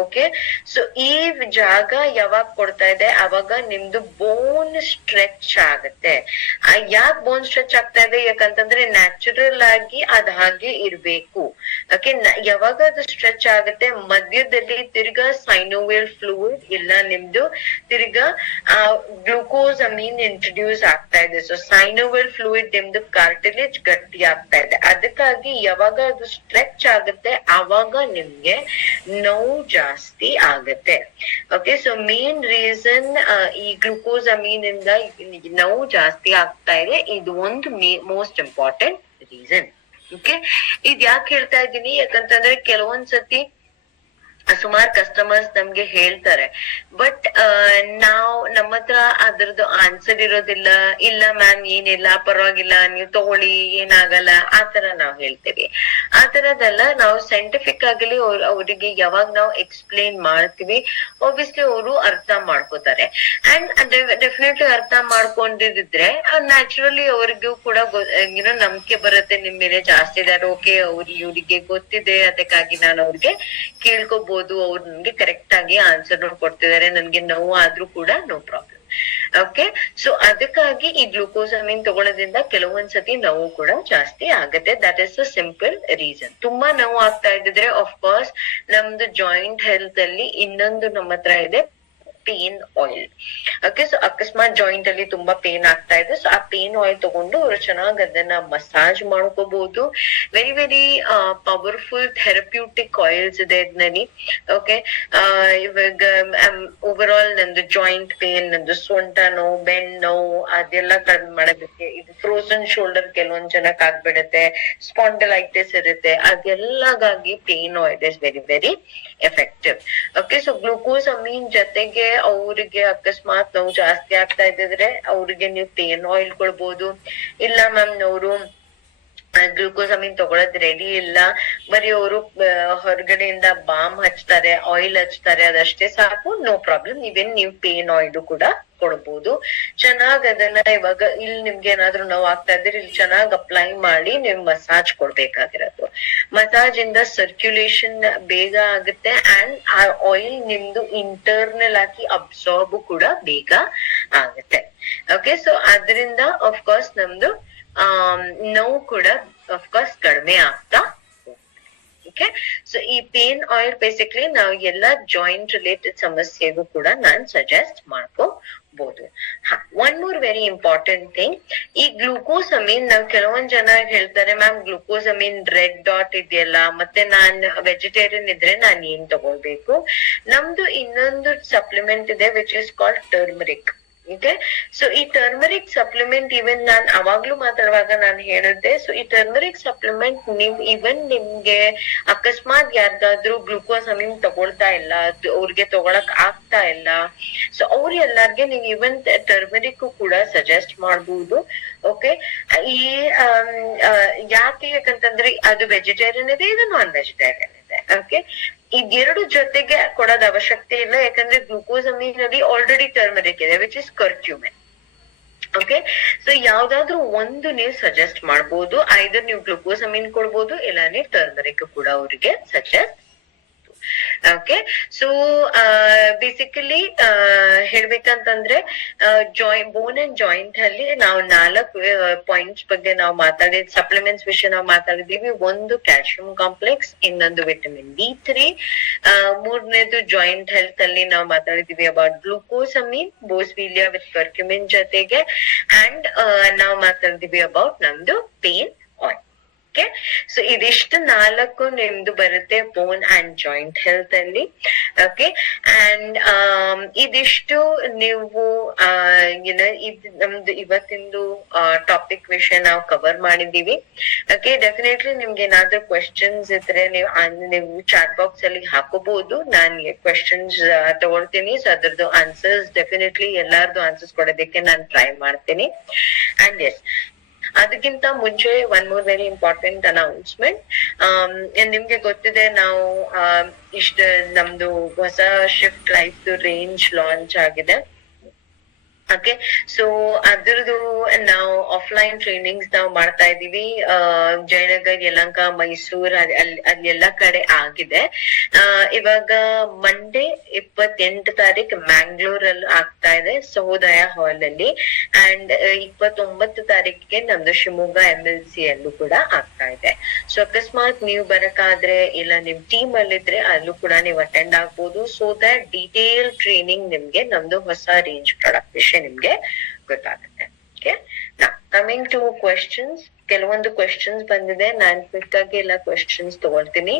ಓಕೆ, ಸೊ ಈ ಜಾಗ ಯಾವಾಗ ಕೊಡ್ತಾ ಇದೆ, ಅವಾಗ ನಿಮ್ದು ಬೋನ್ ಸ್ಟ್ರೆಚ್ ಆಗುತ್ತೆ. ಯಾಕೆ ಬೋನ್ ಸ್ಟ್ರೆಚ್ ಆಗ್ತಾ ಇದೆ, ಯಾಕಂತಂದ್ರೆ ನ್ಯಾಚುರಲ್ ಆಗಿ ಅದ್ ಹಾಗೆ ಇರ್ಬೇಕು. ಓಕೆ, ಯಾವಾಗ ಅದು ಸ್ಟ್ರೆಚ್ ಆಗುತ್ತೆ, ಮಧ್ಯದಲ್ಲಿ ತಿರ್ಗಾ ಸೈನೋವಿಯಲ್ ಫ್ಲೂಯಿಡ್ ಇಲ್ಲ ನಿಮ್ದು ತಿರ್ಗಾ ಗ್ಲೂಕೋಸಮೀನ್ ಇಂಟ್ರೊಡ್ಯೂಸ್ ಆಗ್ತಾ ಇದೆ. ಸೊ ಸೈನೋವಿಯಲ್ ಫ್ಲೂಯಿಡ್ ನಿಮ್ದು ಕಾರ್ಟಿಲೇಜ್ ಗಟ್ಟಿ ಆಗ್ತಾ ಇದೆ. ಅದಕ್ಕಾಗಿ ಯಾವಾಗ ಅದು ಸ್ಟ್ರೆಚ್ ಆಗುತ್ತೆ ಅವಾಗ ನಿಮ್ಗೆ ನೋವು ಜಾಸ್ತಿ ಆಗತ್ತೆ. ಓಕೆ, ಸೊ ಮೇನ್ ರೀಸನ್ ಈ ಗ್ಲೂಕೋಸಮೀನ್ ಇಂದ ನೋವು ಜಾಸ್ತಿ ಆಗ್ತಾ ಇದೆ. ಇದು ಒಂದು ಮೋಸ್ಟ್ ಇಂಪಾರ್ಟೆಂಟ್ ರೀಸನ್. ಓಕೆ, ಇದ್ ಯಾಕೆ ಹೇಳ್ತಾ ಇದ್ದೀನಿ, ಯಾಕಂತಂದ್ರೆ ಕೆಲವೊಂದ್ಸತಿ ಸುಮಾರು ಕಸ್ಟಮರ್ಸ್ ನಮ್ಗೆ ಹೇಳ್ತಾರೆ, ಬಟ್ ನಾವ್ ನಮ್ಮ ಹತ್ರ ಅದ್ರದ್ದು ಆನ್ಸರ್ ಇರೋದಿಲ್ಲ. ಇಲ್ಲ ಮ್ಯಾಮ್ ಏನಿಲ್ಲ, ಪರವಾಗಿಲ್ಲ, ನೀವು ತಗೊಳ್ಳಿ, ಏನಾಗಲ್ಲ, ಆತರ ನಾವ್ ಹೇಳ್ತೀವಿ. ಆ ತರದೆಲ್ಲ ನಾವು ಸೈಂಟಿಫಿಕ್ ಆಗಲಿ ಅವರಿಗೆ ಯಾವಾಗ ನಾವು ಎಕ್ಸ್ಪ್ಲೇನ್ ಮಾಡ್ತೀವಿ, ಆಬ್ವಿಯಸ್ಲಿ ಅವರು ಅರ್ಥ ಮಾಡ್ಕೋತಾರೆ. ಅಂಡ್ ಡೆಫಿನೆಟ್ಲಿ ಅರ್ಥ ಮಾಡ್ಕೊಂಡಿದ್ರೆ ನ್ಯಾಚುರಲಿ ಅವ್ರಿಗೂ ಕೂಡ ಏನೋ ನಂಬಿಕೆ ಬರುತ್ತೆ ನಿಮ್ ಮೇಲೆ ಜಾಸ್ತಿ ಇದಾರೆ. ಓಕೆ, ಇವ್ರಿಗೆ ಗೊತ್ತಿದೆ, ಅದಕ್ಕಾಗಿ ನಾನು ಅವ್ರಿಗೆ ಕೇಳ್ಕೊಬಹುದು, ಅವ್ರು ನನ್ಗೆ ಕರೆಕ್ಟ್ ಆಗಿ ಆನ್ಸರ್ ಕೊಡ್ತಿದ್ದಾರೆ, ನನ್ಗೆ ನೋವು ಆದ್ರೂ ಕೂಡ ನೋ ಪ್ರಾಬ್ಲಮ್. ಓಕೆ, ಸೊ ಅದಕ್ಕಾಗಿ ಈ ಗ್ಲೂಕೋಸಮೀನ್ ತಗೊಳ್ಳೋದ್ರಿಂದ ಕೆಲವೊಂದ್ಸತಿ ನೋವು ಕೂಡ ಜಾಸ್ತಿ ಆಗತ್ತೆ. That is a simple reason. ತುಂಬಾ ನೋವು ಆಗ್ತಾ ಇದ್ದಿದ್ರೆ ಆಫ್ ಕೋರ್ಸ್ ನಮ್ದು ಜಾಯಿಂಟ್ ಹೆಲ್ತ್ ಅಲ್ಲಿ ಇನ್ನೊಂದು ನಮ್ಮ ಹತ್ರ ಇದೆ, ಪೇನ್ ಆಯಿಲ್. ಓಕೆ, ಸೊ ಅಕಸ್ಮಾತ್ ಜಾಯಿಂಟ್ ಅಲ್ಲಿ ತುಂಬಾ ಪೇನ್ ಆಗ್ತಾ ಇದೆ, ಸೊ ಆ ಪೇನ್ ಆಯಿಲ್ ತಗೊಂಡು ಅವರು ಚೆನ್ನಾಗಿ ಅದನ್ನ ಮಸಾಜ್ ಮಾಡ್ಕೋಬಹುದು. Very very powerful therapeutic oils ಇದೆ ಇದ್ನಲ್ಲಿ. ಓಕೆ, ಇವಾಗ ಓವರ್ ಆಲ್ ನಂದು ಜಾಯಿಂಟ್ ಪೇನ್, ನಂದು ಸೊಂಟ ನೋವು, ಬೆನ್ ನೋವು ಅದೆಲ್ಲ ಕಡಿಮೆ ಮಾಡೋದಕ್ಕೆ, ಇದು ಫ್ರೋಸನ್ ಶೋಲ್ಡರ್ ಕೆಲವೊಂದ್ ಜನಕ್ಕೆ ಆಗ್ಬಿಡುತ್ತೆ, ಸ್ಪಾಂಡಲೈಟಿಸ್ ಇರುತ್ತೆ, ಅದೆಲ್ಲಗಾಗಿ pain oil is very very effective. Okay, so glucosamine ಜೊತೆಗೆ ಅವ್ರಿಗೆ ಅಕಸ್ಮಾತ್ ನೋವು ಜಾಸ್ತಿ ಆಗ್ತಾ ಇದ್ದಿದ್ರೆ ಅವ್ರಿಗೆ ನೀವು ಪೇನ್ ಆಯಿಲ್ ಕೊಡ್ಬೋದು. ಇಲ್ಲ ಮ್ಯಾಮ್ ಅವರು ಗ್ಲೂಕೋಸಮೀನ್ ತಗೊಳದ್ ರೆಡಿ ಇಲ್ಲ, ಬರೀ ಅವರು ಹೊರಗಡೆಯಿಂದ ಬಾಮ್ ಹಚ್ತಾರೆ, ಆಯಿಲ್ ಹಚ್ತಾರೆ, ಅದಷ್ಟೇ ಸಾಕು, ನೋ ಪ್ರಾಬ್ಲಮ್. ಈವನ್ ನೀವು ಪೇನ್ ಆಯಿಲ್ ಕೂಡ ಕೊಡ್ಬೋದು. ಚೆನ್ನಾಗ್ ಅದನ್ನ ಇವಾಗ ಇಲ್ಲಿ ನಿಮ್ಗೆ ಏನಾದ್ರು ನೋವು ಆಗ್ತಾ ಇದ್ರೆ ಇಲ್ಲಿ ಚೆನ್ನಾಗ್ ಅಪ್ಲೈ ಮಾಡಿ ನೀವು ಮಸಾಜ್ ಕೊಡ್ಬೇಕಾಗಿರೋದು. ಮಸಾಜ್ ಇಂದ ಸರ್ಕ್ಯುಲೇಷನ್ ಬೇಗ ಆಗುತ್ತೆ ಅಂಡ್ ಆ ಆಯಿಲ್ ನಿಮ್ದು ಇಂಟರ್ನಲ್ ಆಗಿ ಅಬ್ಸಾರ್ಬ್ ಕೂಡ ಬೇಗ ಆಗುತ್ತೆ. ಓಕೆ, ಸೊ ಅದರಿಂದ ಆಫ್ ಕೋರ್ಸ್ ನಮ್ದು ನೋವು ಕೂಡ ಆಫ್ ಕೋರ್ಸ್ ಕಡಿಮೆ ಆಗ್ತಾ. ಓಕೆ, ಸೊ ಈ ಪೇನ್ ಆಯಿಲ್ ಬೇಸಿಕ್ಲಿ ನಾವು ಎಲ್ಲಾ ಜಾಯಿಂಟ್ ರಿಲೇಟೆಡ್ ಸಮಸ್ಯೆಗೂ ಕೂಡ ನಾನ್ ಸಜೆಸ್ಟ್ ಮಾಡ್ಕೋಬಹುದು. One more very important thing, ಈ ಗ್ಲೂಕೋಸಮೀನ್ ನಾವ್ ಕೆಲವೊಂದ್ ಜನ ಹೇಳ್ತಾರೆ, ಮ್ಯಾಮ್ ಗ್ಲೂಕೋಸಮೀನ್ ರೆಡ್ ಡಾಟ್ ಇದೆಯಲ್ಲ, ಮತ್ತೆ ನಾನ್ ವೆಜಿಟೇರಿಯನ್ ಇದ್ರೆ ನಾನ್ ಏನ್ ತಗೊಳ್ಬೇಕು? ನಮ್ದು ಇನ್ನೊಂದು ಸಪ್ಲಿಮೆಂಟ್ ಇದೆ which is called turmeric. Okay, so ಈ ಟರ್ಮರಿಕ್ ಸಪ್ಲಿಮೆಂಟ್ ಇವನ್ ನಾನ್ ಅವಾಗ್ಲೂ ಮಾತಾಡುವಾಗ ನಾನು ಹೇಳಿದ್ದೆ. ಸೊ ಈ ಟರ್ಮರಿಕ್ ಸಪ್ಲಿಮೆಂಟ್ ನೀವ್ ಇವನ್ ನಿಮ್ಗೆ ಅಕಸ್ಮಾತ್ ಯಾರ್ದಾದ್ರೂ ಗ್ಲೂಕೋಸಮೀನ್ ತಗೊಳ್ತಾ ಇಲ್ಲ, ಅವ್ರಿಗೆ ತಗೊಳಕ್ ಆಗ್ತಾ ಇಲ್ಲ, ಸೊ ಅವ್ರ ಎಲ್ಲಾರ್ಗೆ ನೀವ್ ಇವನ್ ಟರ್ಮರಿಕ್ ಕೂಡ ಸಜೆಸ್ಟ್ ಮಾಡ್ಬೋದು. ಓಕೆ, ಈ ಯಾಕೆ, ಯಾಕಂತಂದ್ರೆ ಅದು ವೆಜಿಟೇರಿಯನ್ ಇದೆ, ಇದು ನಾನ್ ವೆಜಿಟೇರಿಯನ್ ಇದೆ. ಓಕೆ, ಇದೆರಡು ಜೊತೆಗೆ ಕೊಡೋದ್ ಅವಶ್ಯಕತೆ ಇಲ್ಲ, ಯಾಕಂದ್ರೆ ಗ್ಲೂಕೋಸಮೀನ್ ಅಲ್ಲಿ ಆಲ್ರೆಡಿ ಟರ್ಮರಿಕ್ ಇದೆ which is curcumin. Okay, so ಯಾವ್ದಾದ್ರು ಒಂದು ನೀವು ಸಜೆಸ್ಟ್ ಮಾಡ್ಬೋದು. ಐದರ್ ನೀವು ಗ್ಲೂಕೋಸಮೀನ್ ಕೊಡ್ಬೋದು, ಇಲ್ಲ ನೀವು ಟರ್ಮರಿಕ್ ಕೂಡ ಅವರಿಗೆ ಸಜೆಸ್ಟ್. ಓಕೆ, ಸೊ ಬೇಸಿಕಲಿ ಹೇಳ್ಬೇಕಂತಂದ್ರೆ ಬೋನ್ ಅಂಡ್ ಜಾಯಿಂಟ್ ಅಲ್ಲಿ ನಾವು 4 ಪಾಯಿಂಟ್ಸ್ ಬಗ್ಗೆ ನಾವು ಮಾತಾಡಿದ್, ಸಪ್ಲಿಮೆಂಟ್ಸ್ ವಿಷಯ ನಾವು ಮಾತಾಡಿದೀವಿ. ಒಂದು ಕ್ಯಾಲ್ಸಿಯಂ ಕಾಂಪ್ಲೆಕ್ಸ್, ಇನ್ನೊಂದು ವಿಟಮಿನ್ D3, ಮೂರನೇದು ಜಾಯಿಂಟ್ ಹೆಲ್ತ್ ಅಲ್ಲಿ ನಾವು ಮಾತಾಡಿದೀವಿ ಅಬೌಟ್ ಗ್ಲೂಕೋಸಮೀನ್, ಬೋಸ್ವಿಲಿಯಾ ವಿತ್ ಕರ್ಕ್ಯೂಮಿನ್ ಜೊತೆಗೆ, ಅಂಡ್ ನಾವು ಮಾತಾಡಿದೀವಿ ಅಬೌಟ್ ನಮ್ದು ಪೇನ್ ಆಯಿಲ್. ಓಕೆ, ಸೊ ಇದಿಷ್ಟು 4 ನಿಮ್ದು ಬರುತ್ತೆ ಬೋನ್ ಅಂಡ್ ಜಾಯಿಂಟ್ ಹೆಲ್ತ್ ಅಲ್ಲಿ. ಓಕೆ, ಅಂಡ್ ಇದಿಷ್ಟು ನೀವು ಇದು ನಮ್ದು ಇವತ್ತಿಂದು ಟಾಪಿಕ್ ವಿಷಯ ನಾವು ಕವರ್ ಮಾಡಿದೀವಿ. ಓಕೆ, ಡೆಫಿನೆಟ್ಲಿ ನಿಮ್ಗೆ ಏನಾದ್ರೂ ಕ್ವೆಶನ್ಸ್ ಇದ್ರೆ ನೀವು ಚಾಟ್ ಬಾಕ್ಸ್ ಅಲ್ಲಿ ಹಾಕೋಬಹುದು. ನಾನ್ ಕ್ವೆಶನ್ಸ್ ತಗೊಳ್ತೀನಿ. ಸೊ ಅದ್ರದ್ದು ಆನ್ಸರ್ಸ್ ಡೆಫಿನೆಟ್ಲಿ ಎಲ್ಲಾರ್ದು ಆನ್ಸರ್ಸ್ ಕೊಡೋದಕ್ಕೆ ನಾನು ಟ್ರೈ ಮಾಡ್ತೀನಿ. ಅಂಡ್ ಎಸ್, ಅದಕ್ಕಿಂತ ಮುಂಚೆ one more very important announcement. ನಿಮ್ಗೆ ಗೊತ್ತಿದೆ ನಾವು ನಮ್ದು ಹೊಸ ಶಿಫ್ಟ್ ಲೈಫ್ ರೇಂಜ್ ಲಾಂಚ್ ಆಗಿದೆ. ಓಕೆ, ಸೊ ಅದ್ರದ್ದು ನಾವು ಆಫ್ಲೈನ್ ಟ್ರೈನಿಂಗ್ಸ್ ನಾವು ಮಾಡ್ತಾ ಇದೀವಿ. ಜಯನಗರ್, ಯಲಹಂಕ, ಮೈಸೂರ್ ಅಲ್ಲೆಲ್ಲಾ ಕಡೆ ಆಗಿದೆ. ಇವಾಗ ಮಂಡೇ 28 ತಾರೀಕು ಮ್ಯಾಂಗ್ಳೂರ್ ಅಲ್ಲಿ ಆಗ್ತಾ ಇದೆ, ಸಹೋದಯ ಹಾಲ್ ಅಲ್ಲಿ. ಅಂಡ್ 29 ತಾರೀಕಿಗೆ ನಮ್ದು ಶಿವಮೊಗ್ಗ MLC ಅಲ್ಲೂ ಕೂಡ ಆಗ್ತಾ ಇದೆ. ಸೊ ಅಕಸ್ಮಾತ್ ನೀವು ಬರಕಾದ್ರೆ ಇಲ್ಲ ನಿಮ್ ಟೀಮ್ ಅಲ್ಲಿದ್ರೆ ಅಲ್ಲೂ ಕೂಡ ನೀವು ಅಟೆಂಡ್ ಆಗ್ಬೋದು. ಸೊ ದಟ್ ಡೀಟೇಲ್ ಟ್ರೈನಿಂಗ್ ನಿಮ್ಗೆ ನಮ್ದು ಹೊಸ ರೇಂಜ್ ಪ್ರಾಡಕ್ಟ್ ವಿಷಯ ನಿಮ್ಗೆ ಗೊತ್ತಾಗುತ್ತೆ. Okay, coming to questions. ಕೆಲವೊಂದು ಕ್ವೆಶನ್ಸ್ ಬಂದಿದೆ, ನಾನ್ ಕ್ವಿಕ್ ಆಗಿ ಎಲ್ಲ ಕ್ವೆಶನ್ಸ್ ತಗೊಳ್ತೀನಿ.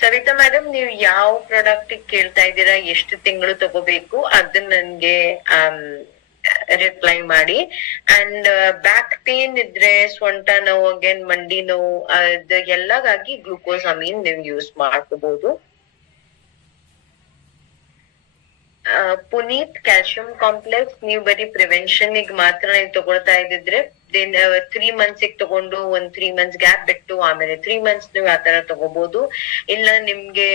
ಸವಿತಾ ಮೇಡಮ್, ನೀವು ಯಾವ ಪ್ರಾಡಕ್ಟ್ ಕೇಳ್ತಾ ಇದ್ದೀರಾ, ಎಷ್ಟು ತಿಂಗಳು ತಗೋಬೇಕು, ಅದನ್ನ ನನ್ಗೆ ರಿಪ್ಲೈ ಮಾಡಿ. ಅಂಡ್ ಬ್ಯಾಕ್ ಪೇನ್ ಇದ್ರೆ, ಸೊಂಟ ನೋವು, ಅಗೇನ್ ಮಂಡಿ ನೋವು, ಎಲ್ಲಗಾಗಿ ಗ್ಲೂಕೋಸಮೀನ್ ನೀವು ಯೂಸ್ ಮಾಡ್ಕೋಬಹುದು. ಪುನೀತ್, ಕ್ಯಾಲ್ಸಿಯಂ ಕಾಂಪ್ಲೆಕ್ಸ್ ನೀವು ಬರೀ ಪ್ರಿವೆನ್ಷನ್ ಮಾತ್ರ ನೀವು ತಗೊಳ್ತಾ ಇದ್ದಿದ್ರೆ 3 months ತಗೊಂಡು 3 months ಗ್ಯಾಪ್ ಬಿಟ್ಟು ಆಮೇಲೆ 3 months ನೀವು ಆತರ ತಗೋಬಹುದು. ಇಲ್ಲ ನಿಮ್ಗೆ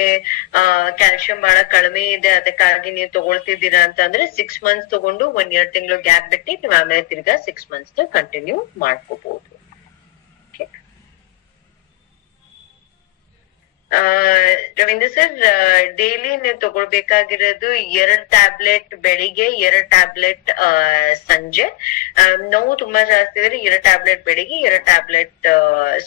ಕ್ಯಾಲ್ಸಿಯಂ ಬಹಳ ಕಡಿಮೆ ಇದೆ ಅದಕ್ಕಾಗಿ ನೀವು ತಗೊಳ್ತಿದ್ದೀರಾ ಅಂತಂದ್ರೆ 6 months ತಗೊಂಡು 1 year ತಿಂಗಳು ಗ್ಯಾಪ್ ಬಿಟ್ಟು ನೀವು ಆಮೇಲೆ ತಿರ್ಗಾ 6 months ಕಂಟಿನ್ಯೂ ಮಾಡ್ಕೋಬಹುದು. ರವೀಂದ್ರ ಸರ್, ಡೈಲಿ ನೀವು ತಗೊಳ್ಬೇಕಾಗಿರೋದು 2 ಟ್ಯಾಬ್ಲೆಟ್ ಬೆಳಿಗ್ಗೆ, 2 ಟ್ಯಾಬ್ಲೆಟ್ ಸಂಜೆ. ನೋವು ತುಂಬಾ ಜಾಸ್ತಿ ಇದ್ರೆ 2 ಟ್ಯಾಬ್ಲೆಟ್ ಬೆಳಿಗ್ಗೆ, 2 ಟ್ಯಾಬ್ಲೆಟ್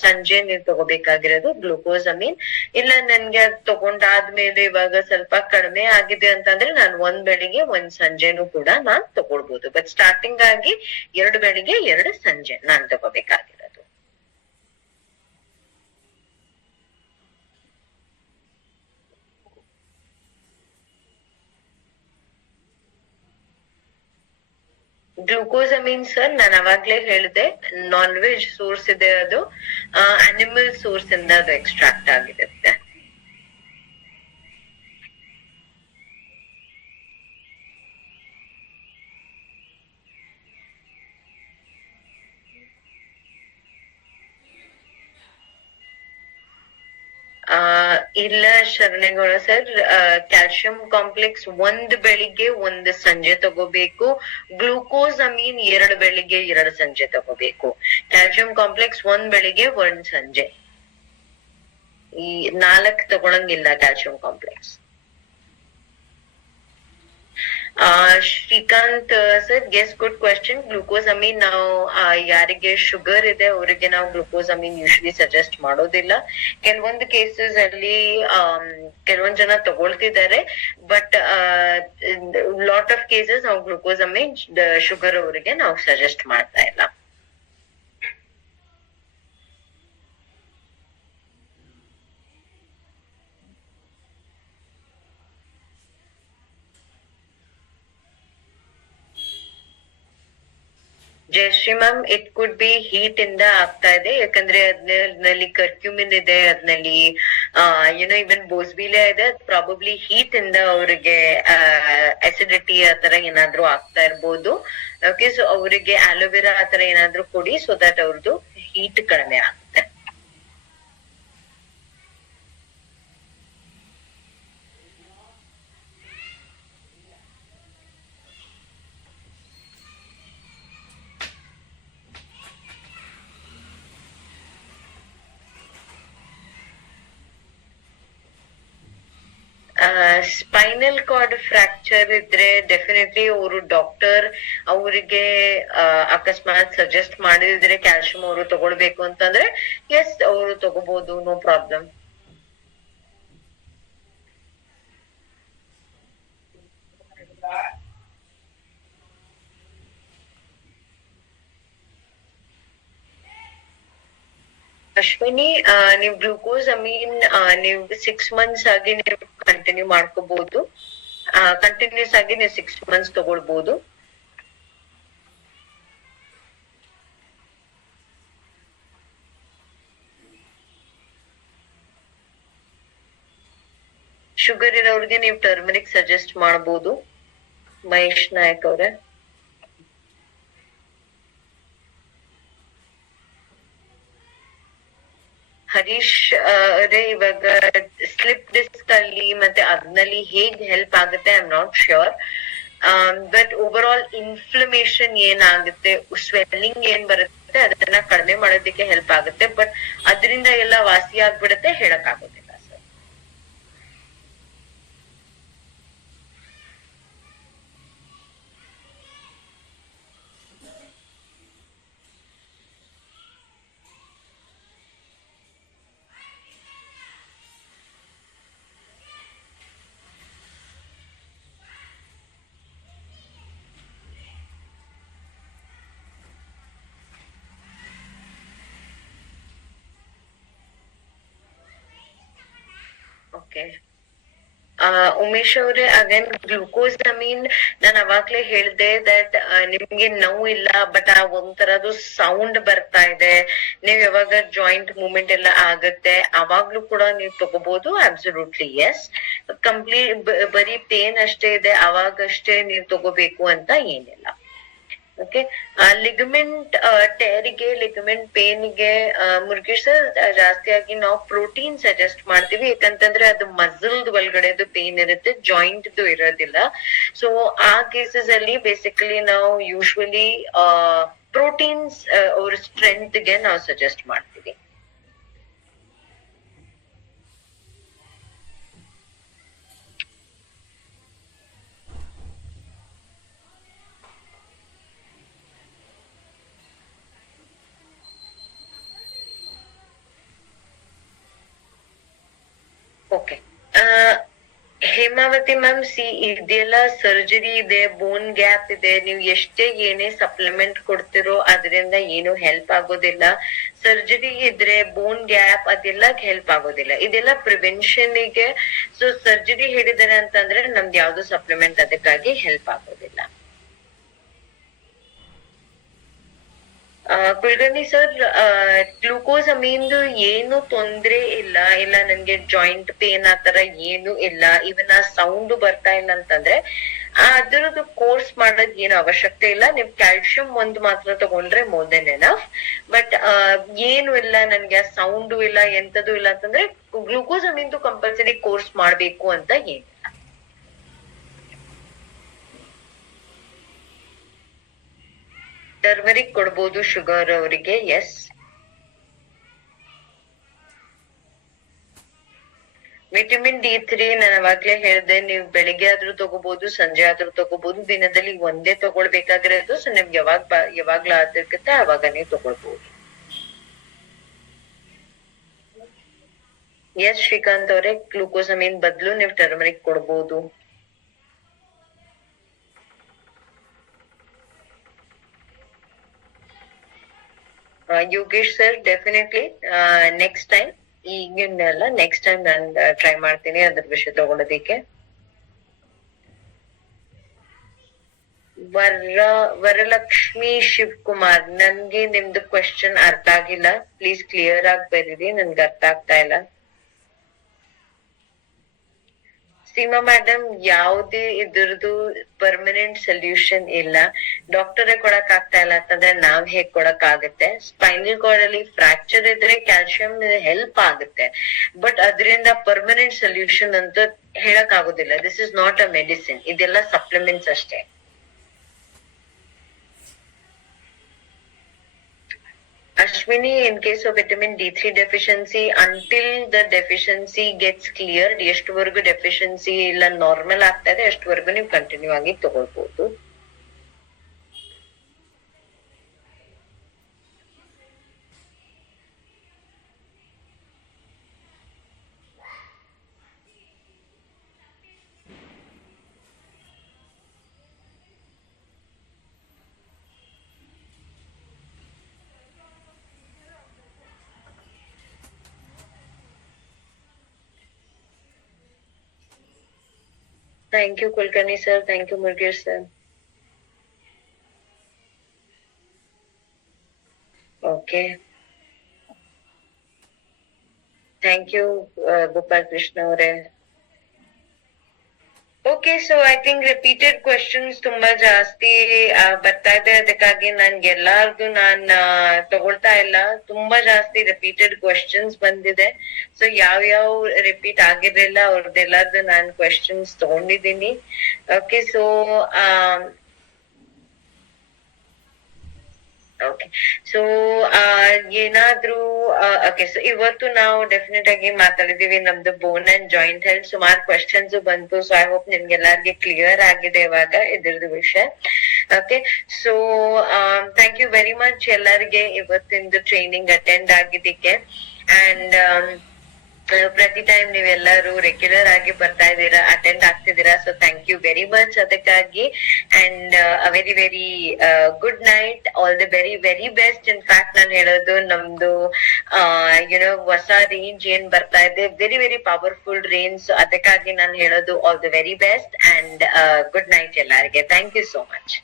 ಸಂಜೆ ನೀವು ತಗೋಬೇಕಾಗಿರೋದು ಗ್ಲೂಕೋಸಮೀನ್. ಇಲ್ಲ ನನ್ಗೆ ಅದ್ ತಗೊಂಡಾದ್ಮೇಲೆ ಇವಾಗ ಸ್ವಲ್ಪ ಕಡಿಮೆ ಆಗಿದೆ ಅಂತಂದ್ರೆ ನಾನು 1 ಬೆಳಿಗ್ಗೆ 1 ಸಂಜೆನೂ ಕೂಡ ನಾನ್ ತಗೊಳ್ಬಹುದು. ಬಟ್ ಸ್ಟಾರ್ಟಿಂಗ್ ಆಗಿ 2 ಬೆಳಿಗ್ಗೆ 2 ಸಂಜೆ ನಾನ್ ತಗೋಬೇಕಾಗಿರೋದು. ಗ್ಲೂಕೋಸಮೀನ್ ಸರ್, ನಾನು ಅವಾಗ್ಲೇ ಹೇಳಿದೆ, ನಾನ್ ವೆಜ್ ಸೋರ್ಸ್ ಇದೆ, ಅದು ಅನಿಮಲ್ ಸೋರ್ಸ್ ಇಂದ ಅದು ಎಕ್ಸ್ಟ್ರಾಕ್ಟ್ ಆಗಿರುತ್ತೆ. ಇಲ್ಲ ಶರಣೇಗೌಡ ಸರ್, ಕ್ಯಾಲ್ಸಿಯಂ ಕಾಂಪ್ಲೆಕ್ಸ್ 1 ಬೆಳಿಗ್ಗೆ 1 ಸಂಜೆ ತಗೋಬೇಕು. ಗ್ಲೂಕೋಸಮೀನ್ 2 ಬೆಳಿಗ್ಗೆ 2 ಸಂಜೆ ತಗೋಬೇಕು. ಕ್ಯಾಲ್ಸಿಯಂ ಕಾಂಪ್ಲೆಕ್ಸ್ 1 ಬೆಳಿಗ್ಗೆ 1 ಸಂಜೆ. ಈ 4 ತಗೊಳಂಗಿಲ್ಲ calcium complex. Srikanth sir, guess good question. Glucosamine ನಾವು ಯಾರಿಗೆ ಶುಗರ್ ಇದೆ ಅವರಿಗೆ ನಾವು ಗ್ಲೂಕೋಸಮೀನ್ ಯೂಶಲಿ ಸಜೆಸ್ಟ್ ಮಾಡೋದಿಲ್ಲ. ಕೆಲವೊಂದು ಕೇಸಸ್ ಅಲ್ಲಿ ಕೆಲವೊಂದ್ ಜನ ತಗೊಳ್ತಿದ್ದಾರೆ, ಬಟ್ ಲಾಟ್ ಆಫ್ ಕೇಸಸ್ ನಾವು ಗ್ಲೂಕೋಸಮೀನ್ ಶುಗರ್ ಅವರಿಗೆ ನಾವು ಸಜೆಸ್ಟ್ ಮಾಡ್ತಾ ಇಲ್ಲ. Jayashree ma'am, it could be heat ಇಂದ ಆಗ್ತಾ ಇದೆ, ಯಾಕಂದ್ರೆ ಅದ್ರಲ್ಲಿ ಕರ್ಕ್ಯೂಮಿನ್ ಇದೆ, ಅದ್ರಲ್ಲಿ ಇವನ್ ಬೋಸ್ಬಿಲಿಯಾ ಇದೆ. ಪ್ರಾಬಬ್ಲಿ ಹೀಟ್ ಇಂದ ಅವ್ರಿಗೆ ಅಸಿಡಿಟಿ ಆತರ ಏನಾದ್ರು ಆಗ್ತಾ ಇರ್ಬೋದು. ಓಕೆ, ಸೊ ಅವರಿಗೆ ಆಲೋವೆರಾ ಆತರ ಏನಾದ್ರು ಕೊಡಿ, ಸೊ ದಟ್ ಅವ್ರದ್ದು ಹೀಟ್ ಕಡಿಮೆ ಆಗುತ್ತೆ. ಸ್ಪೈನಲ್ ಕಾರ್ಡ್ ಫ್ರಾಕ್ಚರ್ ಇದ್ರೆ ಡೆಫಿನೆಟ್ಲಿ ಅವರು ಡಾಕ್ಟರ್ ಅವರಿಗೆ ಅಕಸ್ಮಾತ್ ಸಜೆಸ್ಟ್ ಮಾಡಿದ್ರೆ ಕ್ಯಾಲ್ಸಿಯಂ ಅವರು ತಗೊಳ್ಬೇಕು ಅಂತಂದ್ರೆ ಎಸ್ ಅವರು ತಗೋಬಹುದು, ನೋ ಪ್ರಾಬ್ಲಮ್. ಅಶ್ವಿನಿ, ನೀವು ಗ್ಲೂಕೋಸಮೀನ್ ನೀವು 6 months ಆಗಿ ನೀವು ಕಂಟಿನ್ಯೂ ಮಾಡ್ಕೋಬಹುದು. ಕಂಟಿನ್ಯೂಸ್ ಆಗಿ ನೀವು 6 months ತಗೊಳ್ಬಹುದು. ಶುಗರ್ ಇರೋರಿಗೆ ನೀವು ಟರ್ಮರಿಕ್ ಸಜೆಸ್ಟ್ ಮಾಡಬಹುದು. ಮಹೇಶ್ ನಾಯಕ್ ಅವ್ರೆ. ಹರೀಶ್ ಅವರೇ, ಇವಾಗ ಸ್ಲಿಪ್ ಡಿಸ್ಕ್ ಅಲ್ಲಿ ಮತ್ತೆ ಅದ್ನಲ್ಲಿ ಹೇಗ್ ಹೆಲ್ಪ್ ಆಗುತ್ತೆ I am not sure. But over all inflammation ಏನಾಗುತ್ತೆ, ಸ್ವೆಲ್ಲಿಂಗ್ ಏನ್ ಬರುತ್ತೆ ಅದನ್ನ ಕಡಿಮೆ ಮಾಡೋದಕ್ಕೆ ಹೆಲ್ಪ್ ಆಗುತ್ತೆ. ಬಟ್ ಅದರಿಂದ ಎಲ್ಲ ವಾಸಿ ಆಗ್ಬಿಡುತ್ತೆ ಹೇಳಕ್ ಆಗೋದಿಲ್ಲ ಸರ್. ಓಕೆ, ಉಮೇಶ್ ಅವ್ರೆ, ಅಗೇನ್ ಗ್ಲೂಕೋಸಮೀನ್ ನಾನು ಅವಾಗ್ಲೇ ಹೇಳ್ದೆ ದಟ್ ನಿಮ್ಗೆ ನೋವು ಇಲ್ಲ, ಬಟ್ ಆ ಒಂಥರದ್ದು ಸೌಂಡ್ ಬರ್ತಾ ಇದೆ, ನೀವ್ ಯಾವಾಗ ಜಾಯಿಂಟ್ ಮೂವ್ಮೆಂಟ್ ಎಲ್ಲ ಆಗತ್ತೆ ಅವಾಗ್ಲೂ ಕೂಡ ನೀವು ತಗೋಬಹುದು. Absolutely yes. ಕಂಪ್ಲೀಟ್ ಬರೀ ಪೇನ್ ಅಷ್ಟೇ ಇದೆ ಅವಾಗಷ್ಟೇ ನೀವು ತಗೋಬೇಕು ಅಂತ ಏನಿಲ್ಲ. ಓಕೆ, ಲಿಗಮೆಂಟ್ ಟೇರಿಗೆ, ಲಿಗಮೆಂಟ್ ಪೇನ್ಗೆ ಮುರುಗೇಶ್ ಸರ್ ಜಾಸ್ತಿಯಾಗಿ ನಾವು ಪ್ರೋಟೀನ್ ಸಜೆಸ್ಟ್ ಮಾಡ್ತೀವಿ. ಯಾಕಂತಂದ್ರೆ ಅದು ಮಸಲ್ದ್ ಒಳಗಡೆದು ಪೇನ್ ಇರುತ್ತೆ, ಜಾಯಿಂಟ್ ಇರೋದಿಲ್ಲ. ಸೊ ಆ ಕೇಸಸ್ ಅಲ್ಲಿ ಬೇಸಿಕಲಿ ನಾವು ಯೂಶ್ವಲಿ ಪ್ರೋಟೀನ್ಸ್ ಅವ್ರ ಸ್ಟ್ರೆಂತ್ ಗೆ ನಾವು ಸಜೆಸ್ಟ್ ಮಾಡ್ತೀವಿ. ಓಕೆ, ಹೇಮಾವತಿ ಮ್ಯಾಮ್, ಇದೆಲ್ಲ ಸರ್ಜರಿ ಇದೆ, ಬೋನ್ ಗ್ಯಾಪ್ ಇದೆ, ನೀವು ಎಷ್ಟೇ ಏನೇ ಸಪ್ಲಿಮೆಂಟ್ ಕೊಡ್ತಿರೋ ಅದರಿಂದ ಏನು ಹೆಲ್ಪ್ ಆಗೋದಿಲ್ಲ. ಸರ್ಜರಿ ಇದ್ರೆ ಬೋನ್ ಗ್ಯಾಪ್ ಅದೆಲ್ಲ ಹೆಲ್ಪ್ ಆಗೋದಿಲ್ಲ, ಇದೆಲ್ಲ ಪ್ರಿವೆನ್ಷನ್ ಗೆ. ಸೊ ಸರ್ಜರಿ ಹೇಳಿದಾರೆ ಅಂತಂದ್ರೆ ನಮ್ದು ಯಾವ್ದು ಸಪ್ಲಿಮೆಂಟ್ ಅದಕ್ಕಾಗಿ ಹೆಲ್ಪ್ ಆಗೋದಿಲ್ಲ. ಕುಲಕರ್ಣಿ ಸರ್, ಗ್ಲೂಕೋಸಮೀನ್ದು ಏನು ತೊಂದ್ರೆ ಇಲ್ಲ, ಇಲ್ಲ ನನ್ಗೆ ಜಾಯಿಂಟ್ ಪೇನ್ ಆತರ ಏನು ಇಲ್ಲ, ಇವನ್ ಆ ಸೌಂಡ್ ಬರ್ತಾ ಇಲ್ಲ ಅಂತಂದ್ರೆ ಅದರದ್ದು ಕೋರ್ಸ್ ಮಾಡೋದ್ ಏನು ಅವಶ್ಯಕತೆ ಇಲ್ಲ. ನೀವು ಕ್ಯಾಲ್ಸಿಯಂ ಒಂದು ಮಾತ್ರ ತಗೊಂಡ್ರೆ ಮೋರ್ ದೆನ್ ಎನಫ್. ಬಟ್ ಏನು ಇಲ್ಲ, ನನ್ಗೆ ಆ ಸೌಂಡು ಇಲ್ಲ, ಎಂತದೂ ಇಲ್ಲ ಅಂತಂದ್ರೆ ಗ್ಲೂಕೋಸಮೀನ್ದು ಕಂಪಲ್ಸರಿ ಕೋರ್ಸ್ ಮಾಡ್ಬೇಕು ಅಂತ ಏನಿಲ್ಲ. ಟರ್ಮರಿಕ್ ಕೊಡ್ಬೋದು ಶುಗರ್ ಅವರಿಗೆ, ಎಸ್. ವಿಟಮಿನ್ D3 ನಾನು ಅವಾಗ್ಲೇ ಹೇಳ್ದೆ, ನೀವು ಬೆಳಿಗ್ಗೆ ಆದ್ರೂ ತಗೋಬಹುದು, ಸಂಜೆ ಆದ್ರೂ ತಗೋಬಹುದು, ದಿನದಲ್ಲಿ ಒಂದೇ ತಗೊಳ್ಬೇಕಾಗಿರೋದು. ಸೊ ನಿಮ್ಗೆ ಯಾವಾಗ್ಲೂ ಆಗಿರುತ್ತೆ ಅವಾಗ ನೀವು ತಗೊಳ್ಬಹುದು. ಎಸ್ ಶ್ರೀಕಾಂತ್ ಅವರೇ, ಗ್ಲೂಕೋಸಮೀನ್ ಬದಲು ನೀವು ಟರ್ಮರಿಕ್ ಕೊಡ್ಬೋದು. Yogesh sir, definitely next time, ಈಗಿನೆಲ್ಲ ನೆಕ್ಸ್ಟ್ ಟೈಮ್ ನಾನು ಟ್ರೈ ಮಾಡ್ತೀನಿ ಅದ್ರ ವಿಷಯ ತಗೊಳೋದಿಕ್ಕೆ. ವರಲಕ್ಷ್ಮಿ ಶಿವಕುಮಾರ್, ನನ್ಗೆ ನಿಮ್ದು ಕ್ವೆಶ್ಚನ್ ಅರ್ಥ ಆಗಿಲ್ಲ, ಪ್ಲೀಸ್ ಕ್ಲಿಯರ್ ಆಗಿ ಬರೀರಿ, ನನ್ಗೆ ಅರ್ಥ ಆಗ್ತಾ ಇಲ್ಲ. ಸೀಮಾ ಮೇಡಮ್, ಯಾವುದೇ ಇದ್ರದ್ದು ಪರ್ಮನೆಂಟ್ ಸೊಲ್ಯೂಷನ್ ಇಲ್ಲ. ಡಾಕ್ಟರೇ ಕೊಡಕ್ ಆಗ್ತಾ ಇಲ್ಲ ಅಂತಂದ್ರೆ ನಾವ್ ಹೇಗ್ ಕೊಡಕ್ ಆಗುತ್ತೆ? ಸ್ಪೈನಲ್ ಕಾರ್ಡ್ ಅಲ್ಲಿ ಫ್ರಾಕ್ಚರ್ ಇದ್ರೆ ಕ್ಯಾಲ್ಸಿಯಂ ಹೆಲ್ಪ್ ಆಗುತ್ತೆ, ಬಟ್ ಅದರಿಂದ ಪರ್ಮನೆಂಟ್ ಸೊಲ್ಯೂಷನ್ ಅಂತ ಹೇಳಕ್ ಆಗುದಿಲ್ಲ. This is not a medicine, ಇದೆಲ್ಲ ಸಪ್ಲಿಮೆಂಟ್ಸ್ ಅಷ್ಟೇ. Ashwini, in case of vitamin D3 deficiency, until the deficiency gets cleared, ಎಷ್ಟುವರೆಗೂ ಡೆಫಿಷಿಯನ್ಸಿ ಇಲ್ಲ ನಾರ್ಮಲ್ ಆಗ್ತಾ ಇದೆ ಅಷ್ಟುವರೆಗೂ ನೀವು ಕಂಟಿನ್ಯೂ ಆಗಿ ತಗೊಳ್ಬಹುದು. Thank you, Kulkarni sir. Thank you, Murgesh sir. Okay. Thank you, Gopal Krishna Aure. Okay so I think repeated questions ತುಂಬಾ ಜಾಸ್ತಿ ಬರ್ತಾ ಇದೆ, ಅದಕ್ಕಾಗಿ ನನ್ಗೆ ಎಲ್ಲಾರ್ದು ನಾನ್ ತಗೊಳ್ತಾ ಇಲ್ಲ. ತುಂಬಾ ಜಾಸ್ತಿ ರಿಪೀಟೆಡ್ ಕ್ವೆಶನ್ಸ್ ಬಂದಿದೆ. ಸೊ ಯಾವ್ಯಾವ ರಿಪೀಟ್ ಆಗಿರ್ಲಿಲ್ಲ ಅವ್ರದ್ದೆಲ್ಲಾರ್ದು ನಾನ್ ಕ್ವೆಶನ್ಸ್ ತಗೊಂಡಿದ್ದೀನಿ. ಓಕೆ ಸೊ ಓಕೆ ಸೊ ಏನಾದ್ರೂ ಓಕೆ ಸೊ ಇವತ್ತು ನಾವು ಡೆಫಿನೆಟ್ ಆಗಿ ಮಾತಾಡಿದೀವಿ ನಮ್ದು ಬೋನ್ ಅಂಡ್ ಜಾಯಿಂಟ್ ಹೆಲ್ತ್. ಸುಮಾರು ಕ್ವೆಶನ್ಸ್ ಬಂತು. ಸೊ ಐ ಹೋಪ್ ನಿಮ್ಗೆಲ್ಲರಿಗೆ ಕ್ಲಿಯರ್ ಆಗಿದೆ ಇವಾಗ ಇದ್ರದ್ದು ವಿಷಯ. Okay so thank you very much ಎಲ್ಲರಿಗೆ ಇವತ್ತಿಂದು ಟ್ರೈನಿಂಗ್ ಅಟೆಂಡ್ ಆಗಿದ್ದಕ್ಕೆ. ಅಂಡ್ ಪ್ರತಿ ಟೈಮ್ ನೀವೆಲ್ಲರೂ ರೆಗ್ಯುಲರ್ ಆಗಿ ಬರ್ತಾ ಇದ್ದೀರಾ, ಅಟೆಂಡ್ ಆಗ್ತಿದ್ದೀರಾ. So thank you very much ಅದಕ್ಕಾಗಿ. And very very good night, all the very very best. In fact ನಾನು ಹೇಳೋದು ನಮ್ದು ಯುನೋ ಹೊಸ ರೇಂಜ್ ಏನ್ ಬರ್ತಾ ಇದೆ, ವೆರಿ ವೆರಿ ಪವರ್ಫುಲ್ ರೇಂಜ್. ಅದಕ್ಕಾಗಿ ನಾನು ಹೇಳೋದು all the very best and good night ಎಲ್ಲರಿಗೆ. Thank you so much.